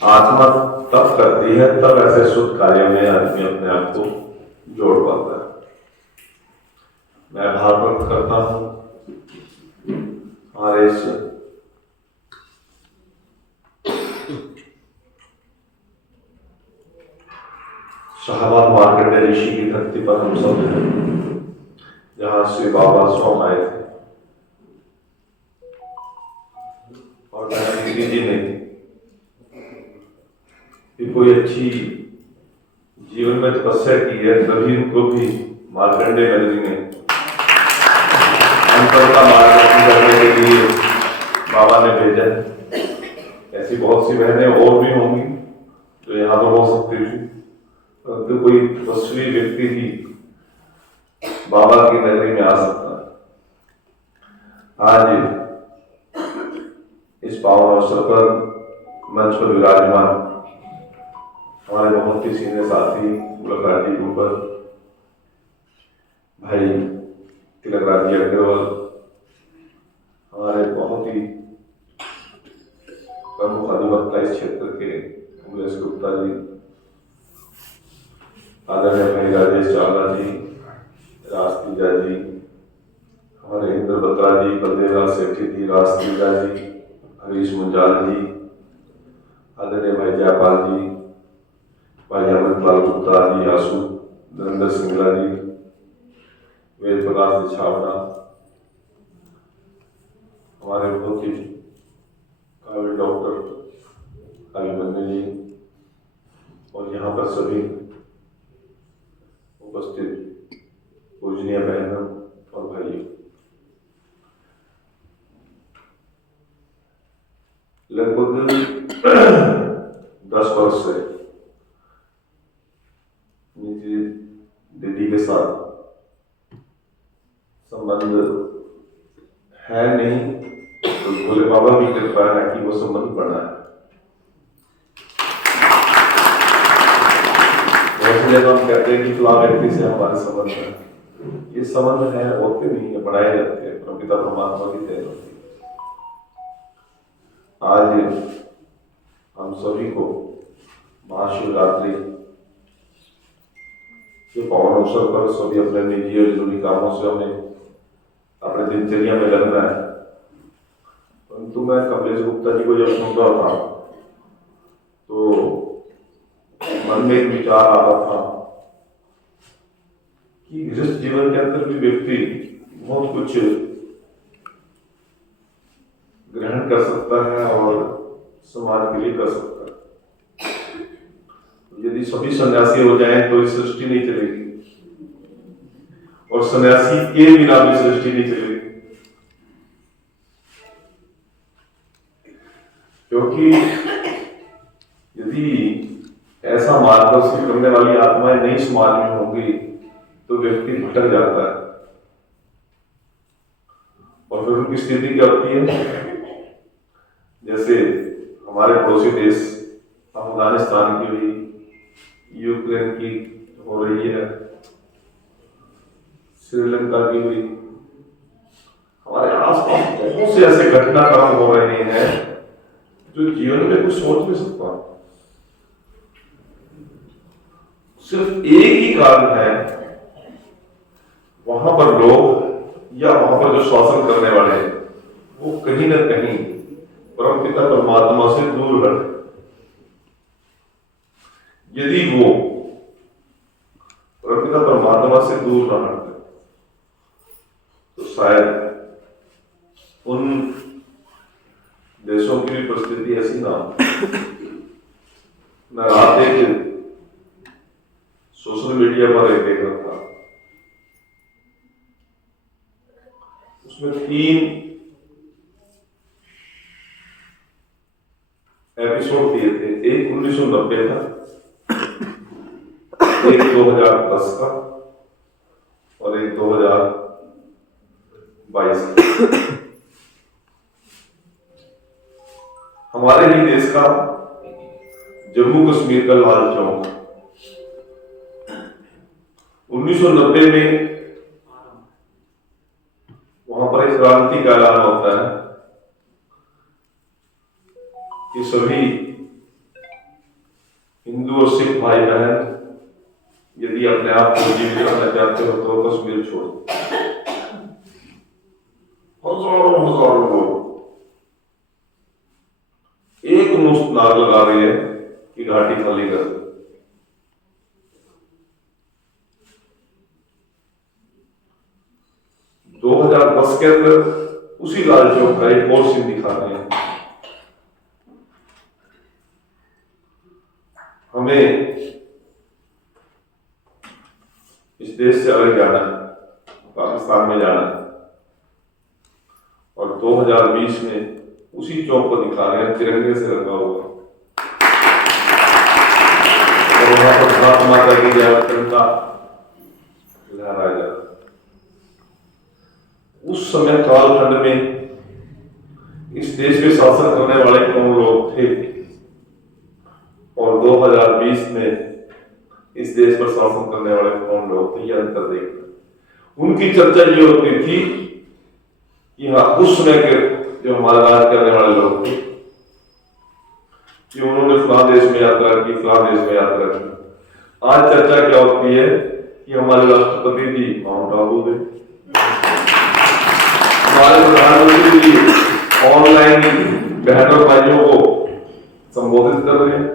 आत्मा तब करती है, तब ऐसे शुद्ध कार्य में आदमी अपने आप को जोड़ पाता है। मैं आभार व्यक्त करता हूँ हमारे इस शाहबाद मार्केट ऋषि की धरती पर हम सब हैं, जहाँ श्री बाबा स्वयं आए थे और मैंने दीदी जी ने कि कोई अच्छी जीवन में तपस्या की है, तभी उनको भी मार्कंडे नगरी में अंतर का मार्गदर्शन करने के लिए बाबा ने भेजा। ऐसी बहुत सी बहनें और भी होंगी जो यहाँ पर हो सकती थी, परंतु कोई तपस्वी व्यक्ति ही बाबा की नगरी में आ सकता है। आज इस पावन अवसर पर मंच पर विराजमान हमारे बहुत ही सीनियर साथी गुलकार जी ऊपर भाई तिलकराज जी अग्रवाल, हमारे बहुत ही प्रमुख अधिवक्ता इस क्षेत्र के उमेश गुप्ता जी, आदरणीय भाई राजेश चावला जी, राज तीजा जी, हमारे इंद्र बत्रा जी, बलदेवराज सेठी जी, राज तीजा जी, हरीश मुंजाल जी, आदरणीय भाई जयपाल जी, भाई अमृतपाल गुप्ता जी, आशु नरेंद्र सिंगला जी, वेद प्रकाश जी छावड़ा, हमारे बहुत ही काबिल डॉक्टर अभिमन्यु जी, और यहाँ पर सभी उपस्थित पूजनीय बहनों और भाइयों, लगभग 10 वर्ष से नीति दीदी के साथ संबंध है नहीं, तो भोले बाबा की कृपा है कि वो संबंध बना है। जब हम कहते हैं कि फला व्यक्ति से हमारे संबंध है, ये संबंध है होते नहीं है, बढ़ाए जाते हैं, परमपिता परमात्मा की देन होती है। आज हम सभी को महाशिवरात्रि के पावन अवसर पर सभी अपने निजी और जरूरी कामों से हमें अपने दिनचर्या में लगना है, परंतु मैं कमलेश गुप्ता जी को जब सुन रहा था तो मन में एक विचार आ रहा था कि गृहस्थ जीवन के अंदर भी व्यक्ति बहुत कुछ ग्रहण कर सकता है और समाज के लिए कर सकता है। यदि सभी सन्यासी हो जाएं तो इस सृष्टि नहीं चलेगी, और सन्यासी के बिना भी सृष्टि नहीं चलेगी, क्योंकि यदि ऐसा मार्गदर्शन करने वाली आत्माएं नहीं समाज में होंगी तो व्यक्ति भटक जाता है, और फिर उनकी स्थिति क्या होती है। जैसे हमारे पड़ोसी देश अफगानिस्तान की हुई, यूक्रेन की हो रही है, श्रीलंका की हुई, हमारे आसपास बहुत से ऐसे घटनाक्रम हो रहे हैं जो जीवन में कुछ सोच नहीं सकता। सिर्फ एक ही कारण है, वहां पर लोग या वहां पर जो शासन करने वाले हैं वो कहीं ना कहीं परमपिता परमात्मा से दूर हटे। यदि वो परमपिता परमात्मा से दूर न हटते तो शायद उन देशों की भी परिस्थिति ऐसी ना हो। मैं रात एक सोशल मीडिया पर एक देख रहा था, उसमें 3 एपिसोड दिए थे। एक 1990 का, एक 2010 का और एक 2022 का। हमारे ही देश का जम्मू कश्मीर का लाल चौक 1990 में वहां पर एक क्रांति का ऐलान होता है कि सभी हिंदू और सिख भाई बहन यदि अपने आप को जीवित रखना चाहते हो तो कश्मीर छोड़ो। हजारों लोग एक मुश्त नार लगा रही है कि घाटी खाली कर दो। दो 2010 के अंदर उसी लाल चौक का एक और सीन दिखा रहे हैं। हमें इस देश से अलग जाना है, पाकिस्तान में जाना है, और 2020 में उसी चौक को दिखा रहे हैं तिरंगे से रंगा हुआ, और वहां पर भारत माता की जय तिरंगा लहराया जा रहा है। उस समय कालखंड में इस देश पे शासन करने वाले कौन लोग थे, और 2020 में इस देश पर शासन करने वाले कौन लोग थे, ये अंतर देखना। उनकी चर्चा ये होती थी कि हाँ उस समय के जो हमारे राज करने वाले लोग थे कि उन्होंने फलां देश में यात्रा की, फलां देश में यात्रा की। आज चर्चा क्या होती है कि हमारे राष्ट्रपति जी माउंट आबू गए, हमारे प्रधानमंत्री जी ऑनलाइन बहन और भाइयों को संबोधित कर रहे हैं,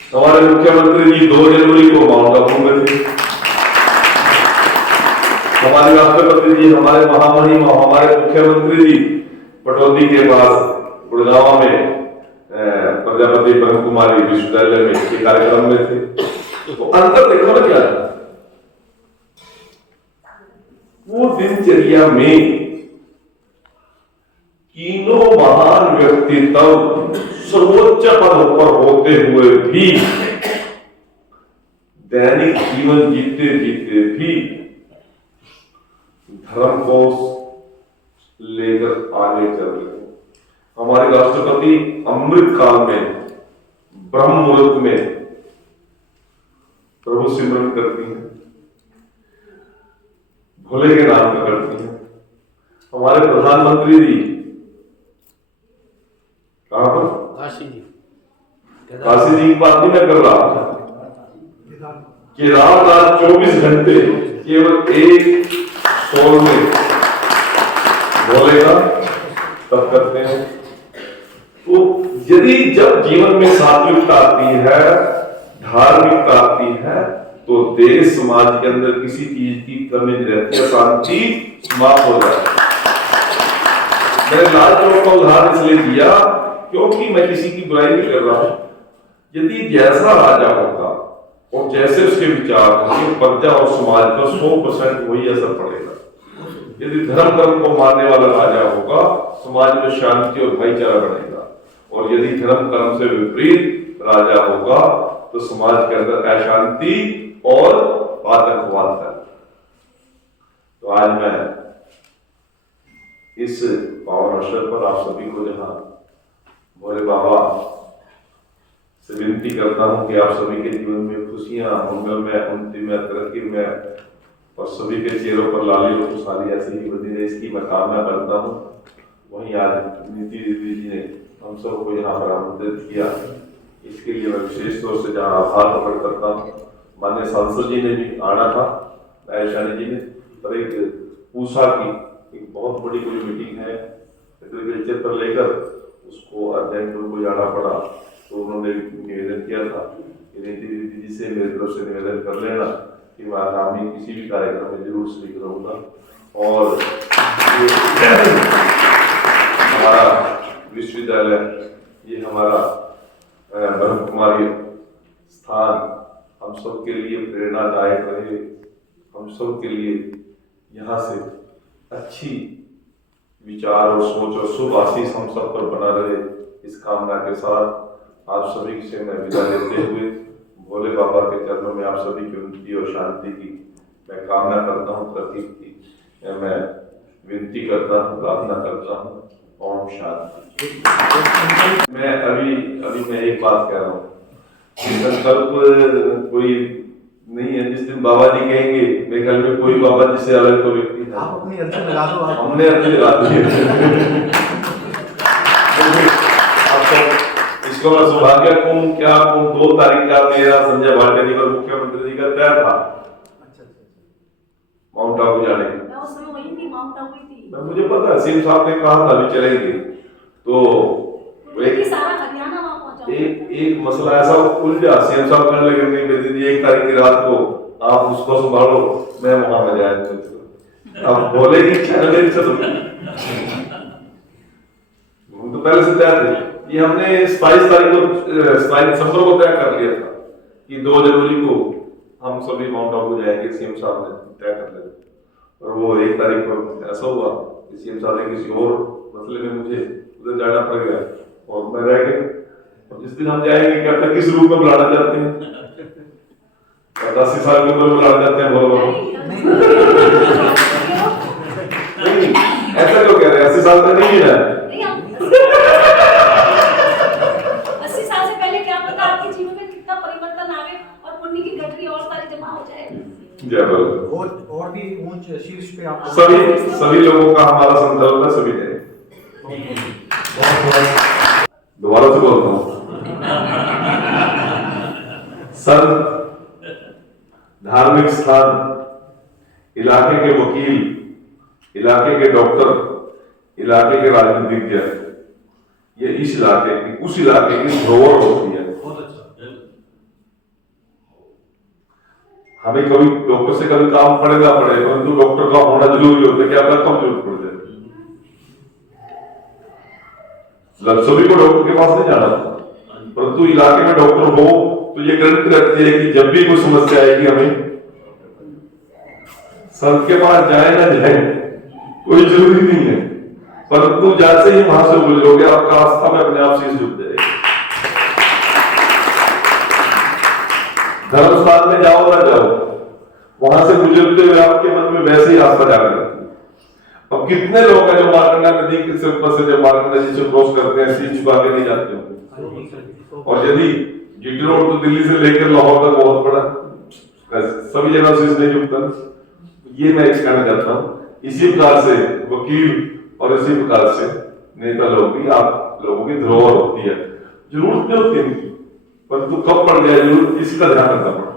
हमारे मुख्यमंत्री जी 2 जनवरी को माउंट आबू में थे, हमारे राष्ट्रपति जी, हमारे महामहिम, हमारे मुख्यमंत्री जी पटौदी के पास गुड़गांव में प्रजापति ब्रह्म कुमारी विश्वविद्यालय में एक कार्यक्रम में थे। तो अंतर देखो ना क्या है, वो दिनचर्या में तीनों महान व्यक्तित्व सर्वोच्च पद पर होते हुए भी, दैनिक जीवन जीते जीते भी धर्म को लेकर आगे चल रहे हैं। हमारे राष्ट्रपति अमृत काल में ब्रह्म मुहूर्त में प्रभु सिमरन करती हैं, भोले के नाम का करती हैं। हमारे प्रधानमंत्री जी कहां पर? काशी जी की बात नहीं मैं कर रहा, केदारनाथ 24 घंटे केवल एक सोल में भोले का तप करते हैं। तो यदि जब जीवन में सात्विकता आती है, धार्मिकता आती है, तो देश समाज के अंदर किसी चीज की कमी नहीं रहती है, शांति समाप्त हो जाती है। मैंने लाल चौक का उदाहरण इसलिए दिया क्योंकि मैं किसी की बुराई नहीं कर रहा हूं। यदि जैसा राजा होगा और जैसे उसके विचार होंगे, प्रजा और समाज पर 100% वही असर पड़ेगा। यदि धर्म कर्म को मानने वाला राजा होगा, समाज में शांति और भाईचारा बढ़ेगा, और यदि धर्म कर्म से विपरीत राजा होगा तो समाज के अंदर अशांति और आतंकवाद है। तो आज मैं इस पावन अवसर पर आप सभी को जहां भोले बाबा से विनती करता हूं कि आप सभी के जीवन में खुशियां, मंगल में, उन्नति में, तरक्की में और सभी के चेहरों पर लाली और खुशहाली ऐसे ही बनी रहे, इसकी मैं कामना करता हूं। वहीं आज नीति दीदी जी ने हम सबको यहाँ पर आमंत्रित किया, इसके लिए मैं विशेष तौर से जहाँ आभार प्रकट करता हूँ। माननीय सांसद जी ने भी आना था, शानी जी ने, पर एक पूसा की एक बहुत बड़ी कोई मीटिंग है एग्रीकल्चर पर लेकर, उसको अर्जेंट उनको जाना पड़ा, तो उन्होंने निवेदन किया था कि नीति दीदी जी से मेरी तरफ से निवेदन कर लेना कि मैं आगामी किसी भी कार्यक्रम में जरूर शरीक रहूंगा। और हमारा विश्वविद्यालय, ये हमारा ब्रह्म कुमारी स्थान हम सब के लिए प्रेरणादायक रहे, हम सब के लिए यहाँ से अच्छी विचार और सोच और शुभ आशीष हम सब पर बना रहे, इस कामना के साथ आप सभी से मैं विदा लेते हुए भोले बाबा के चरणों में आप सभी की उन्नति और शांति की मैं कामना करता हूँ, प्रतीक की मैं विनती करता हूँ, प्रार्थना करता हूँ। ओम शांति। मैं अभी मैं एक बात कह रहा हूँ, संकल्प कोई नहीं है। जिस दिन बाबा जी कहेंगे मेरे घर में कोई बाबा जी से अलग कोई व्यक्ति था, आप अपनी अर्जी लगा दो, हमने अर्जी लगा दी। इसको मैं सौभाग्य कहूं क्या कहूं, 2 तारीख का मेरा संजय भाटिया जी और मुख्यमंत्री जी का तय था माउंट आबू जाने का। मैं उस समय वही थी, माउंट आबू थी। मुझे पता है, सीएम साहब ने कहा था अभी चलेंगे, तो एक सारा हरियाणा वहां पहुंचा। एक मसला ऐसा उलझा, सीएम साहब कहने लगे नहीं बेटी जी 1 तारीख की रात को आप उसको संभालो, मैं वहां में जाए। अब बोले कि चैनल चलो, हम तो पहले से तैयार थे। ये हमने 22 तारीख को 22 दिसंबर को तय कर लिया था कि 2 जनवरी को हम सभी माउंट आबू जाएंगे, सीएम साहब ने तय कर लिया। और वो 1 तारीख को ऐसा हुआ कि सीएम साहब ने किसी और मसले में मुझे उधर जाना पड़ गया और मैं रह गया। और जिस दिन हम जाएंगे क्या तक किस रूप में बुलाना चाहते हैं, 80 साल की उम्र में बुलाना चाहते हैं, बोलो नहीं ऐसा क्यों कह रहे हैं? 80 साल तक नहीं है, 80 साल से पहले क्या पता आपके जीवन में कितना परिवर्तन आवे और पुण्य की गठरी और सारी जमा हो जाए। जय भगवान। और भी ऊंच शीर्ष पे आप सभी लोगों का हमारा संकल्प है, सभी ने। दोबारा से बोलता हूँ, संत, धार्मिक स्थान, इलाके के वकील, इलाके के डॉक्टर, इलाके के राजनीतिज्ञ, ये इस इलाके की, उस इलाके की धरोहर होती है। हमें कभी डॉक्टर से कभी काम पड़ेगा परंतु डॉक्टर का होना जरूरी होता है कि आपका कब जरूरत पड़ जाए। सभी को डॉक्टर के पास नहीं जाना, परंतु इलाके में डॉक्टर हो तो ये गारंटी रहती है कि जब भी कोई समस्या आएगी हमें संत के पास जाए ना जाए कोई जरूरी नहीं है, परंतु जैसे ही वहां से गुजरोगे आपका आस्था में अपने आप से जुड़ जाएगी। धर्म स्थान में जाओ ना जाओ, वहां से गुजरते हुए आपके मन में वैसे ही आस्था जागृत होती है। अब कितने लोग हैं जो मारकंडा नदी के ऊपर से जब मारकंडा जी से क्रॉस करते हैं सीट छुपा के नहीं जाते होंगे, और यदि जीटी रोड तो दिल्ली से लेकर लाहौर तक बहुत बड़ा, सभी जगह से इसने झुकता। ये मैं कहना चाहता हूँ, इसी प्रकार से वकील और इसी प्रकार से नेता लोग भी आप लोगों की धरोहर होती है। जरूरत नहीं होती है, परंतु कब पड़ जाए जरूरत, इसी का ध्यान रखना पड़ता है।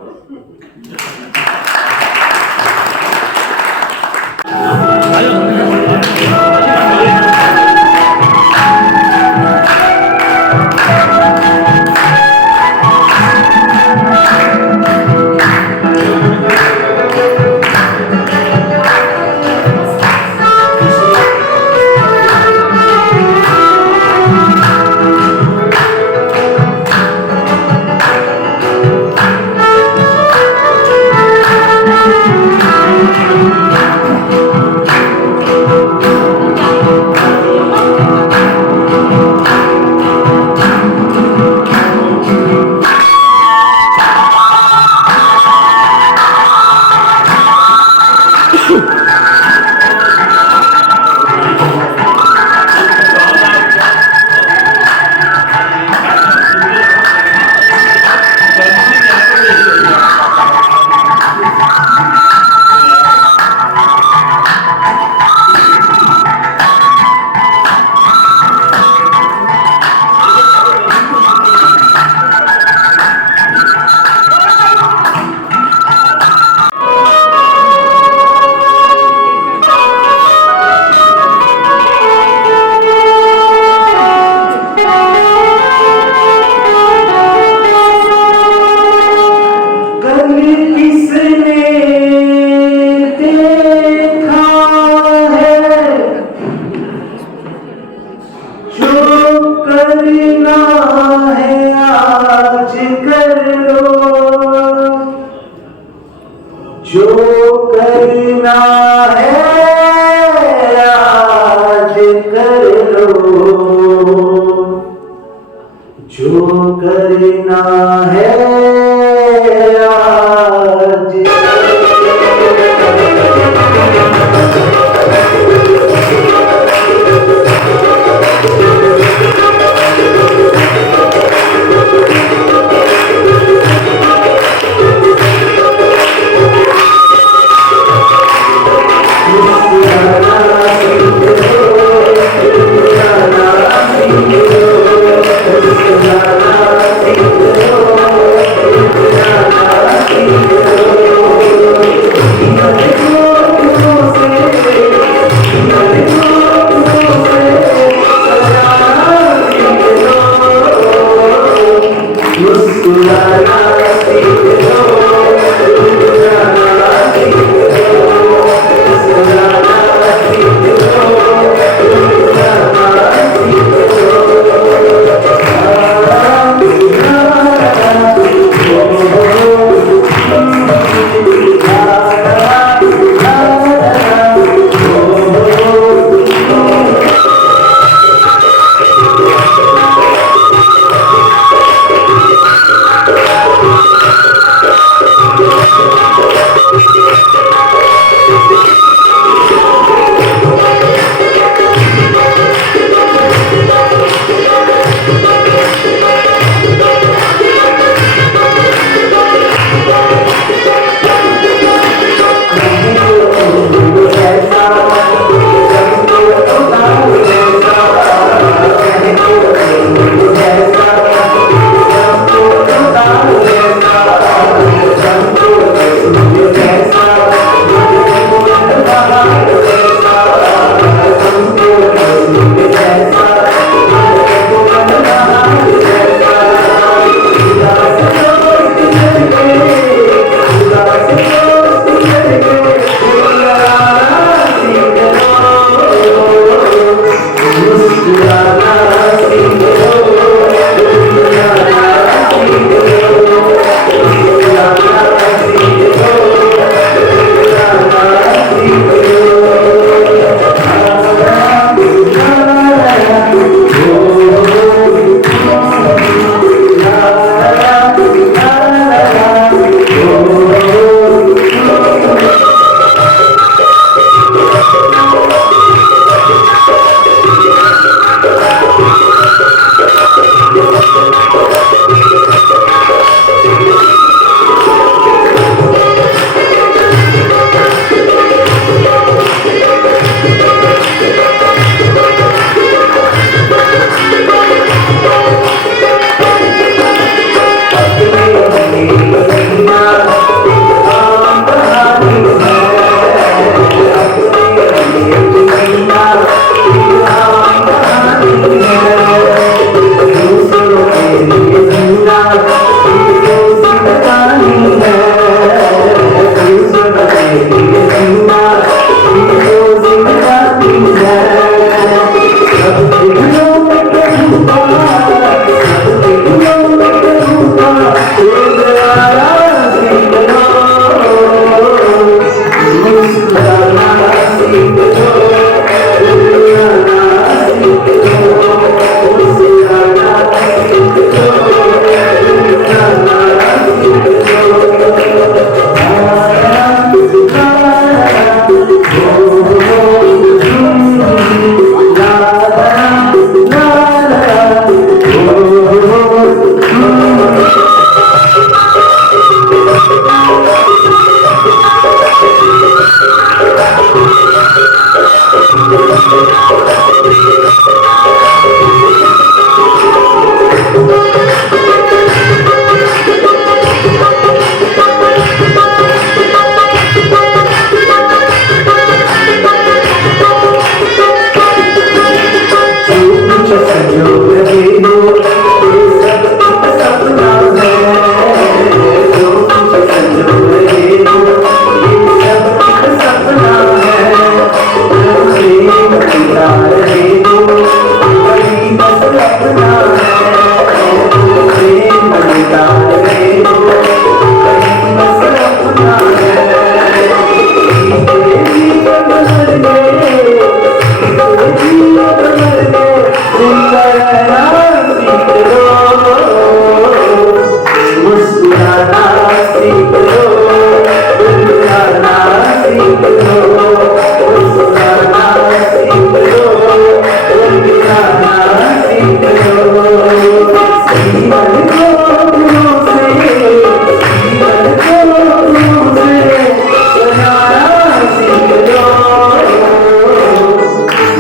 Oh मुस्कुराना सीख लो, मुस्कुराना सीख लो, मुस्कुराना सीख लो, मुस्कुराना सीख लो। जीवन को फूलों से, जीवन को फूलों से बनाना सीख लो,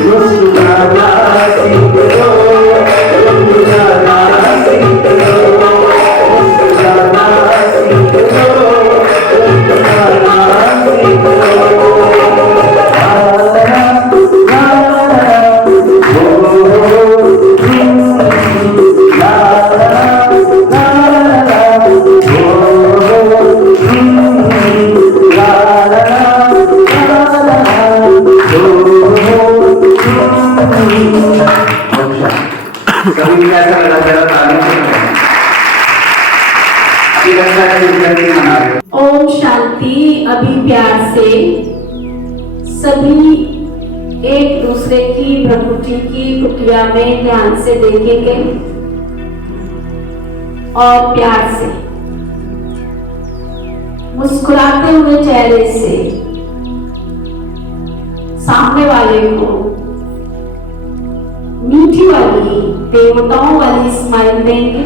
मुस्कुराना सीख लो, मुस्कुराना सीख लो, मुस्कुराना सीख लो, मुस्कुराना सीख लो। सभी कैसा लगा जरा ताली से मना रहे हो। ओम शांति। अभी प्यार से सभी एक दूसरे की प्रकृति की कुटिया में ध्यान से देखेंगे और प्यार से मुस्कुराते हुए चेहरे से सामने वाले को मीठी वाली देवताओं वाली स्माइल देंगे।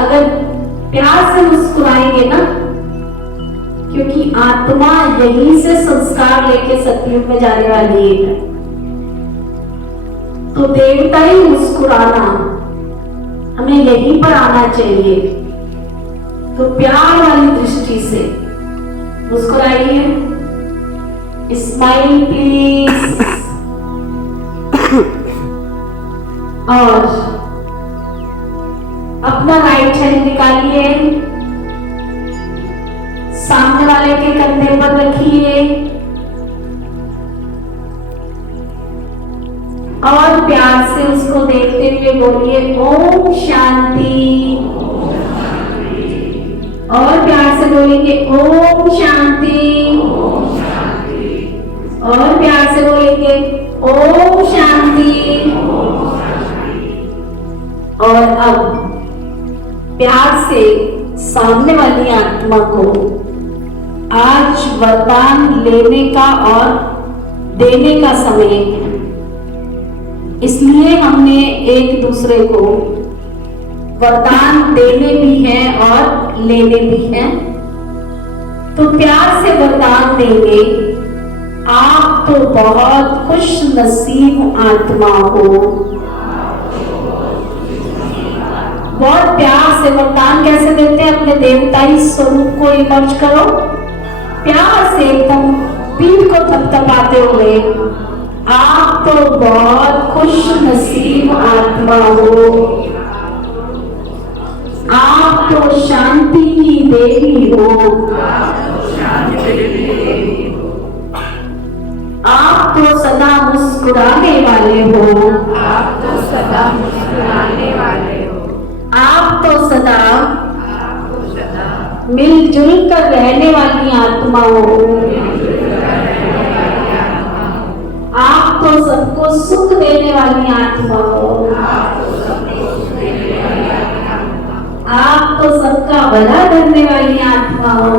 अगर प्यार से मुस्कुराएंगे ना, क्योंकि आत्मा यहीं से संस्कार लेके सतयुग में जाने वाली है, तो देवता ही मुस्कुराना, हमें यहीं पर आना चाहिए। तो प्यार वाली दृष्टि से मुस्कुराइए। Smile please. और अपना राइट हैंड निकालिए, सामने वाले के कंधे पर रखिए और प्यार से उसको देखते हुए बोलिए ओम शांति। और प्यार से बोलेंगे ओम शांति। और प्यार से बोलेंगे ओम शांति। और अब प्यार से सामने वाली आत्मा को आज वरदान लेने का और देने का समय है। इसलिए हमने एक दूसरे को वरदान देने भी हैं और लेने भी हैं। तो प्यार से वरदान देंगे, आप तो बहुत खुश नसीब आत्मा हो। बहुत प्यार से वरदान कैसे देते हैं? अपने देवताई स्वरूप को इमर्ज करो, प्यार से एकदम पीठ को थपथपाते हुए, आप तो बहुत खुश नसीब आत्मा हो, आप तो शांति की देवी हो, आप तो सदा मुस्कुराने वाले हो, आप तो सदा मुस्कुराने वाले हो, आप तो सदा आप तो सदा मिलजुल कर रहने वाली आत्मा हो, आप तो सबको सुख देने वाली आत्मा हो, आप तो सबका भला करने वाली आत्मा हो,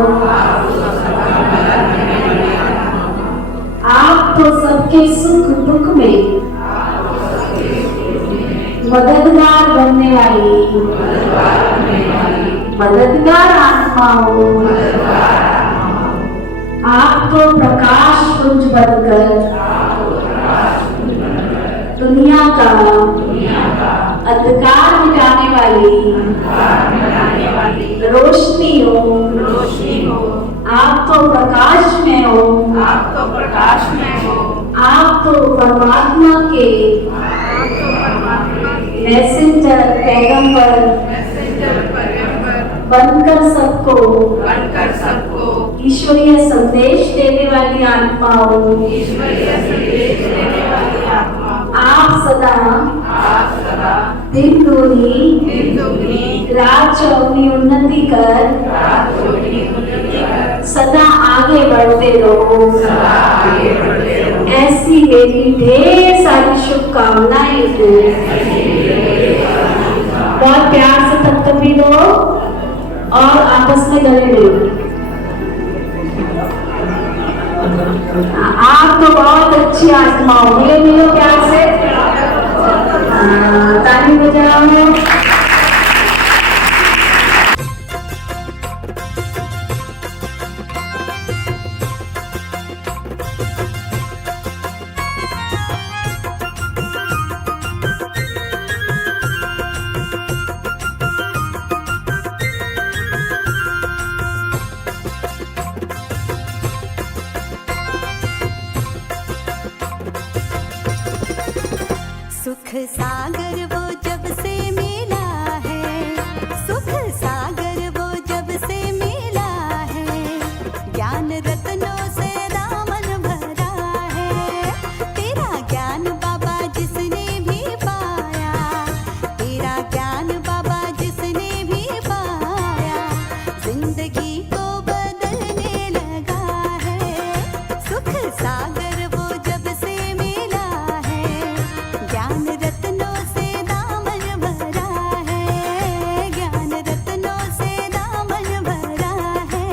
आप तो सबके सुख दुख में मददगार बनने वाली मददगार आत्मा हो। आप तो प्रकाश पुंज बनकर दुनिया का अंधकार मिटाने वाली रोशनी हो। आप तो प्रकाश में हो, आप तो प्रकाश में हो, आप तो परमात्मा के मैसेंजर पैगंबर बनकर सबको ईश्वरीय संदेश देने वाली आत्मा हो। आप सदा दिन दूनी रात चौगुनी उन्नति कर सदा आगे बढ़ते रहो। ऐसी मेरी ढेर सारी शुभकामनाएं हो। बहुत प्यार से थपथपी दो और आपस में गले मिलो। आप तो बहुत अच्छी आत्मा हो, मिलो मिलो प्यार से, ताली बजाओ। सुख सागर वो जब से मिला है, सुख सागर वो जब से मिला है, ज्ञान रत्नों से दामन भरा है। तेरा ज्ञान बाबा जिसने भी पाया, तेरा ज्ञान बाबा जिसने भी पाया, जिंदगी को बदलने लगा है। सुख सागर वो जब से मिला है, ज्ञान रत्नों से दामन भरा है, ज्ञान रत्नों से दामन भरा है।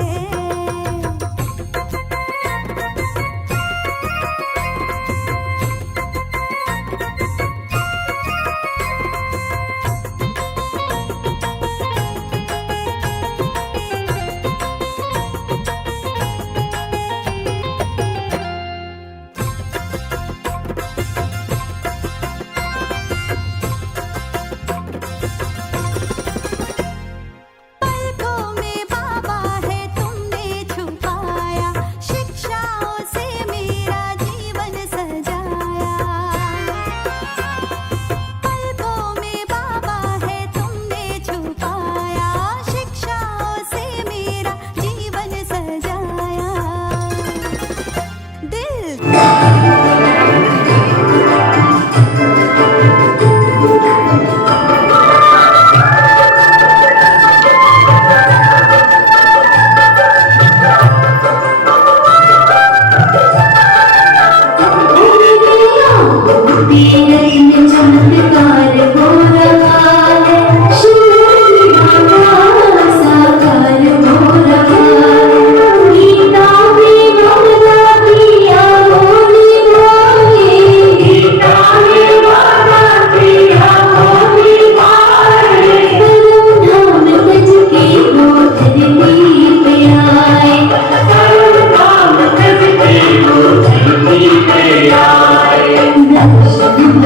पलकों में बाबा है तुमने छुपाया, शिक्षाओं से मेरा जीवन सजाया। पलकों में बाबा है तुमने छुपाया, शिक्षाओं से मेरा जीवन सजाया। दिल चमत्कार हो रहा है, साकार हो रहा है। गीता में वादा किया बोली बोले, गीता में वादा किया बोली बोले। धाम गज के वो धरती पे आए, धाम गज के वो धरती पे आए। दर्शन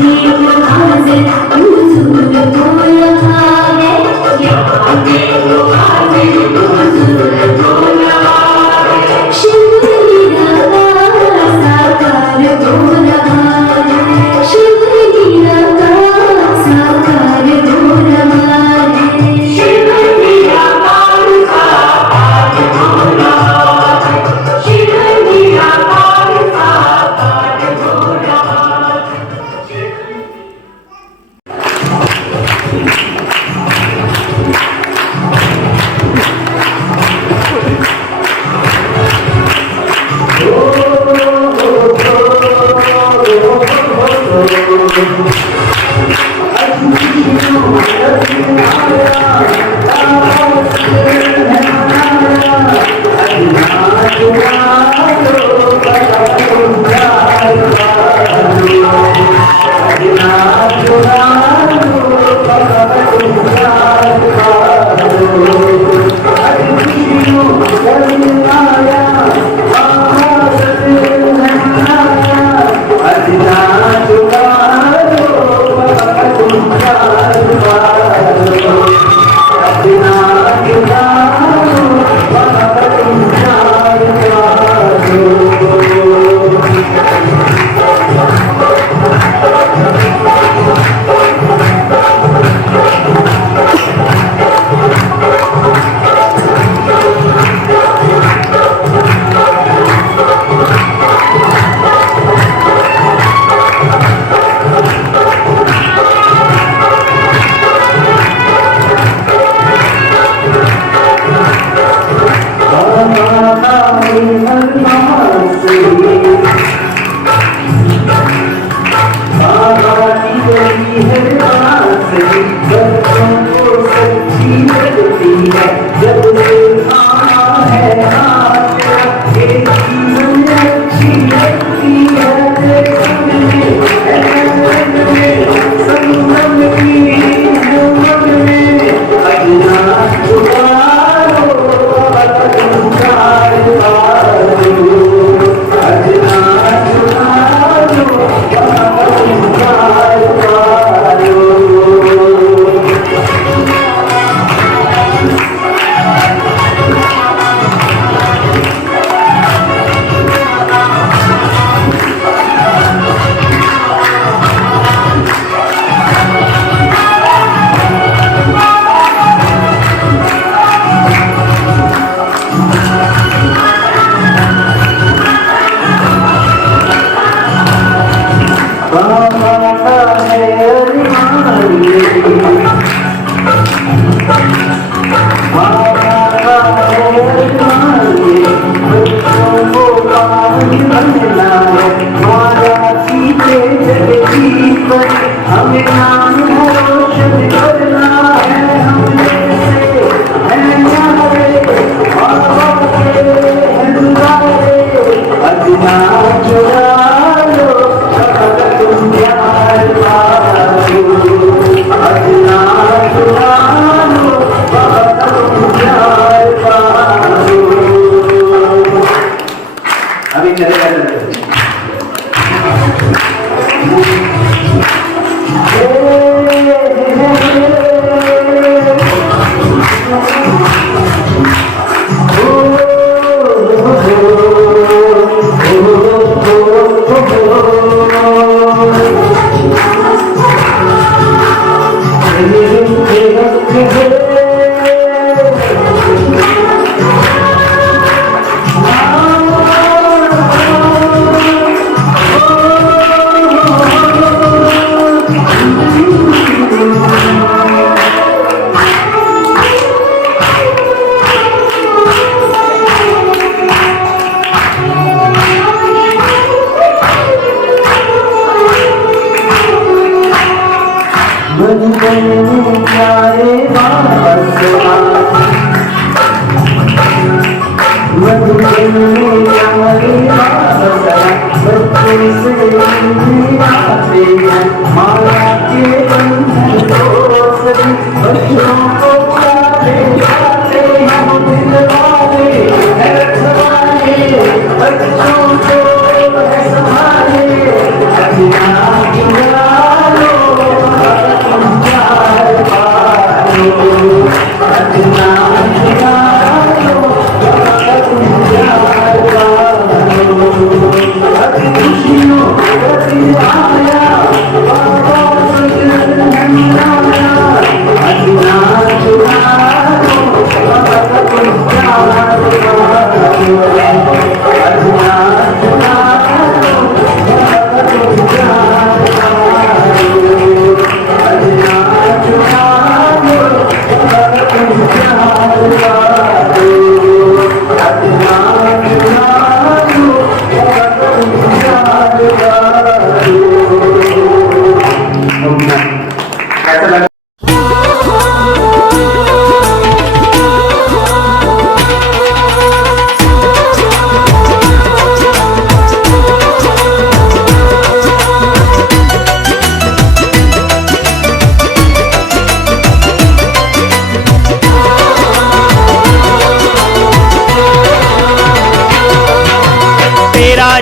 दीप आज हुजूर को लगा है, यहाँ देखो आज हुजूर को लगा है। शिव निराकार साकार हो रहा है, शिव निराकार साकार हो रहा है, शिव निराकार साकार हो रहा है, शिव निराकार साकार हो रहा है। बच्चों को है संभाले,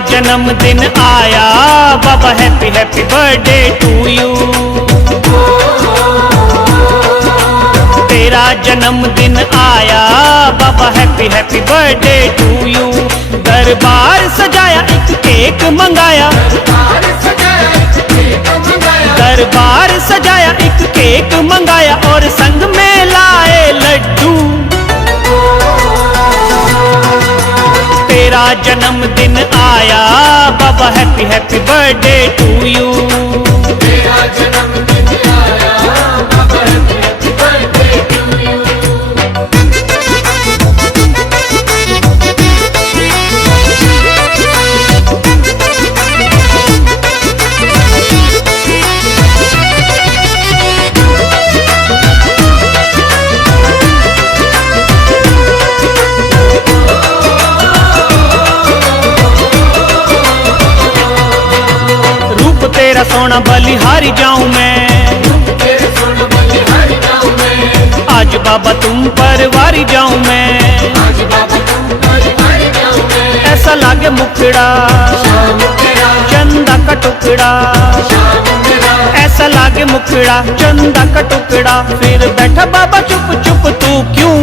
जन्मदिन आया बाबा happy happy birthday to you. तेरा जन्मदिन आया बाबा happy happy birthday to you. दरबार सजाया एक केक मंगाया, दरबार सजाया एक केक मंगाया और संग में लाए लड्डू। तेरा जन्मदिन आया बाबा happy happy birthday to you. तेरा जन्मदिन आया बाबा happy happy birthday to you. तेरा सोना बलिहारी जाऊं मैं, आज बाबा तुम पर वारी जाऊं मैं। ऐसा लागे मुखड़ा चंदा का टुकड़ा, ऐसा लागे मुखड़ा चंदा का टुकड़ा। फिर बैठा बाबा चुप चुप तू क्यों?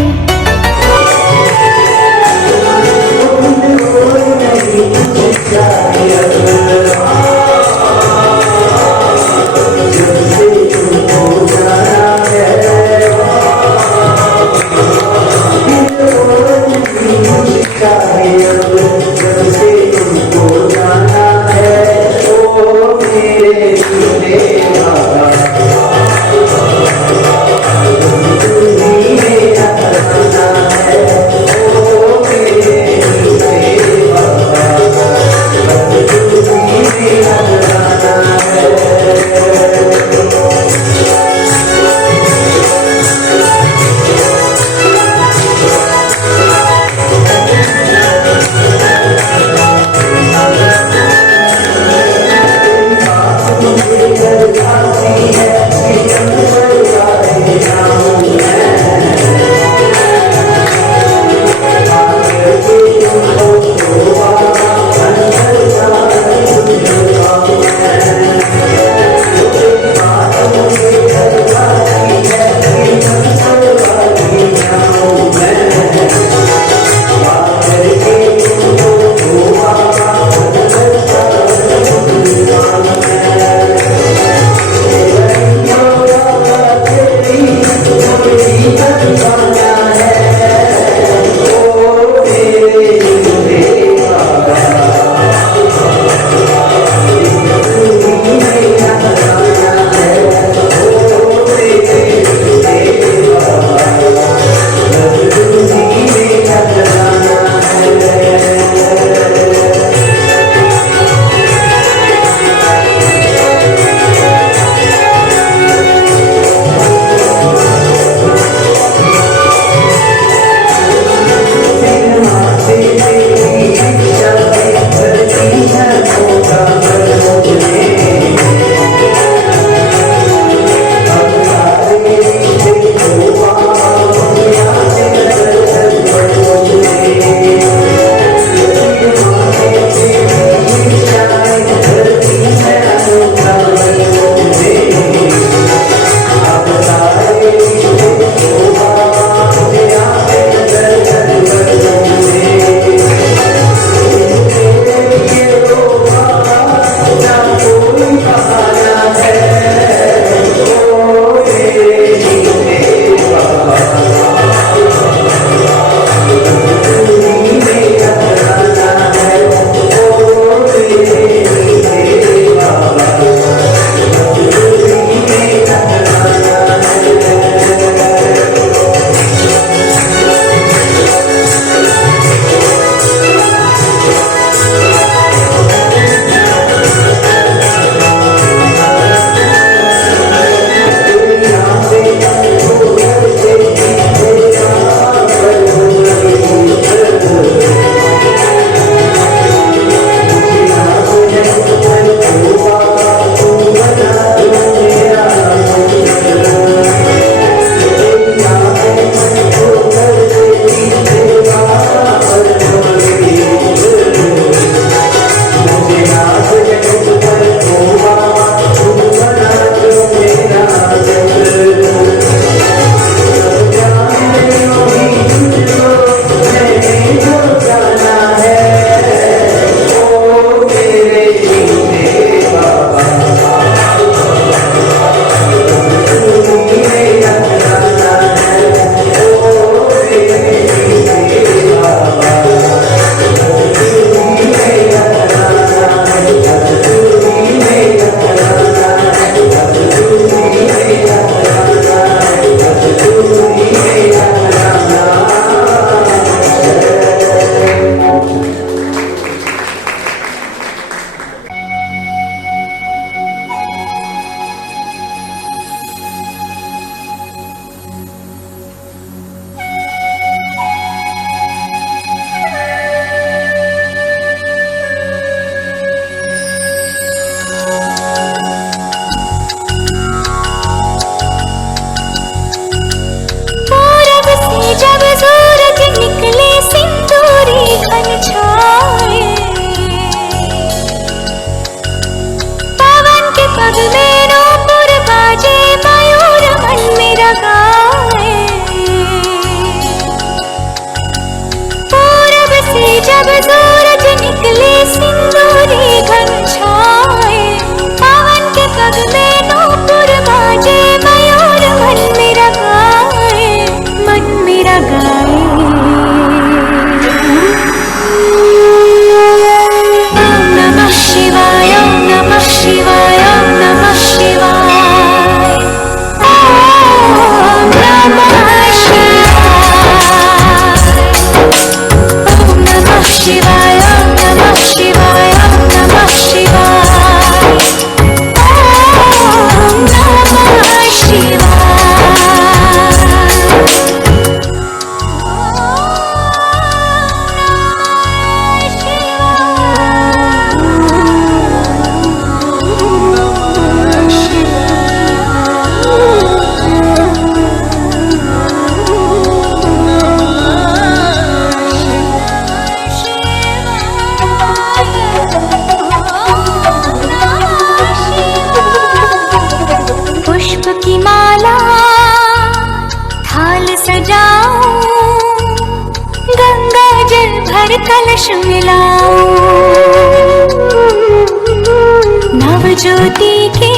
ज्योति के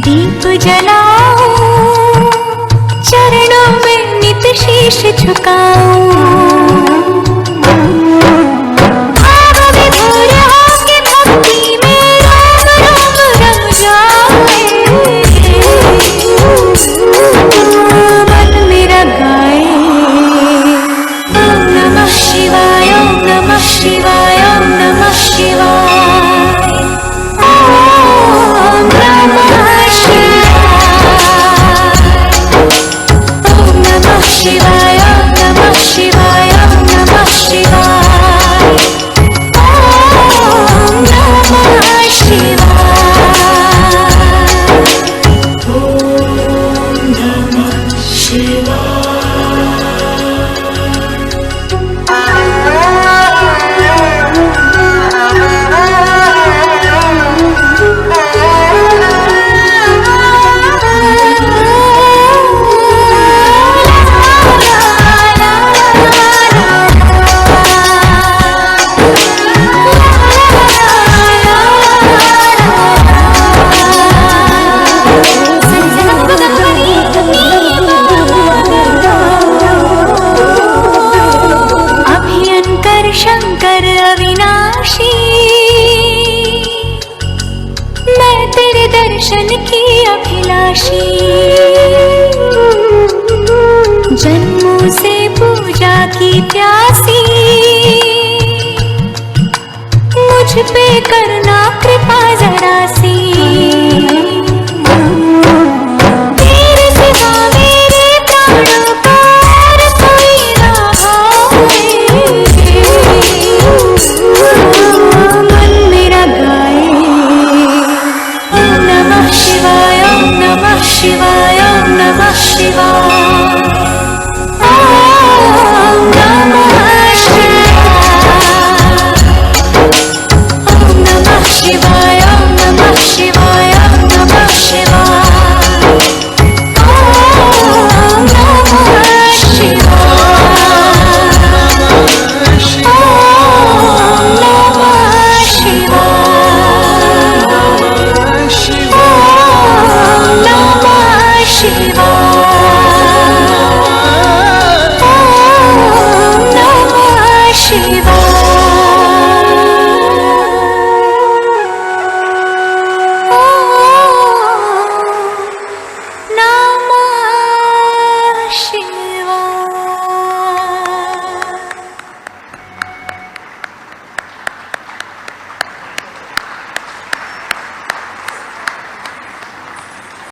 दीप जलाऊं, चरणों में नित शीश झुकाऊं। भाव विभोर होके भक्ति में राम राम रम जाए, मन मेरा गाए ओम नमः शिवाय, ओम नमः शिवाय, ओम नमः शिवाय, ओम नमः शिवाय, ओम नमः शिवाय, ओम नमः शिवाय, ओम नमः शिवाय। शंकर अविनाशी, मैं तेरे दर्शन की अभिलाषी, जन्मों से पूजा की प्यासी, मुझ पे करना कृपा जरा सी। तेरे सिवा मेरे प्राणों का और कोई ना भावे, मन मेरा गाए ओम नमः शिवाय, ओम नमः शिवाय, ओम नमः शिवाय।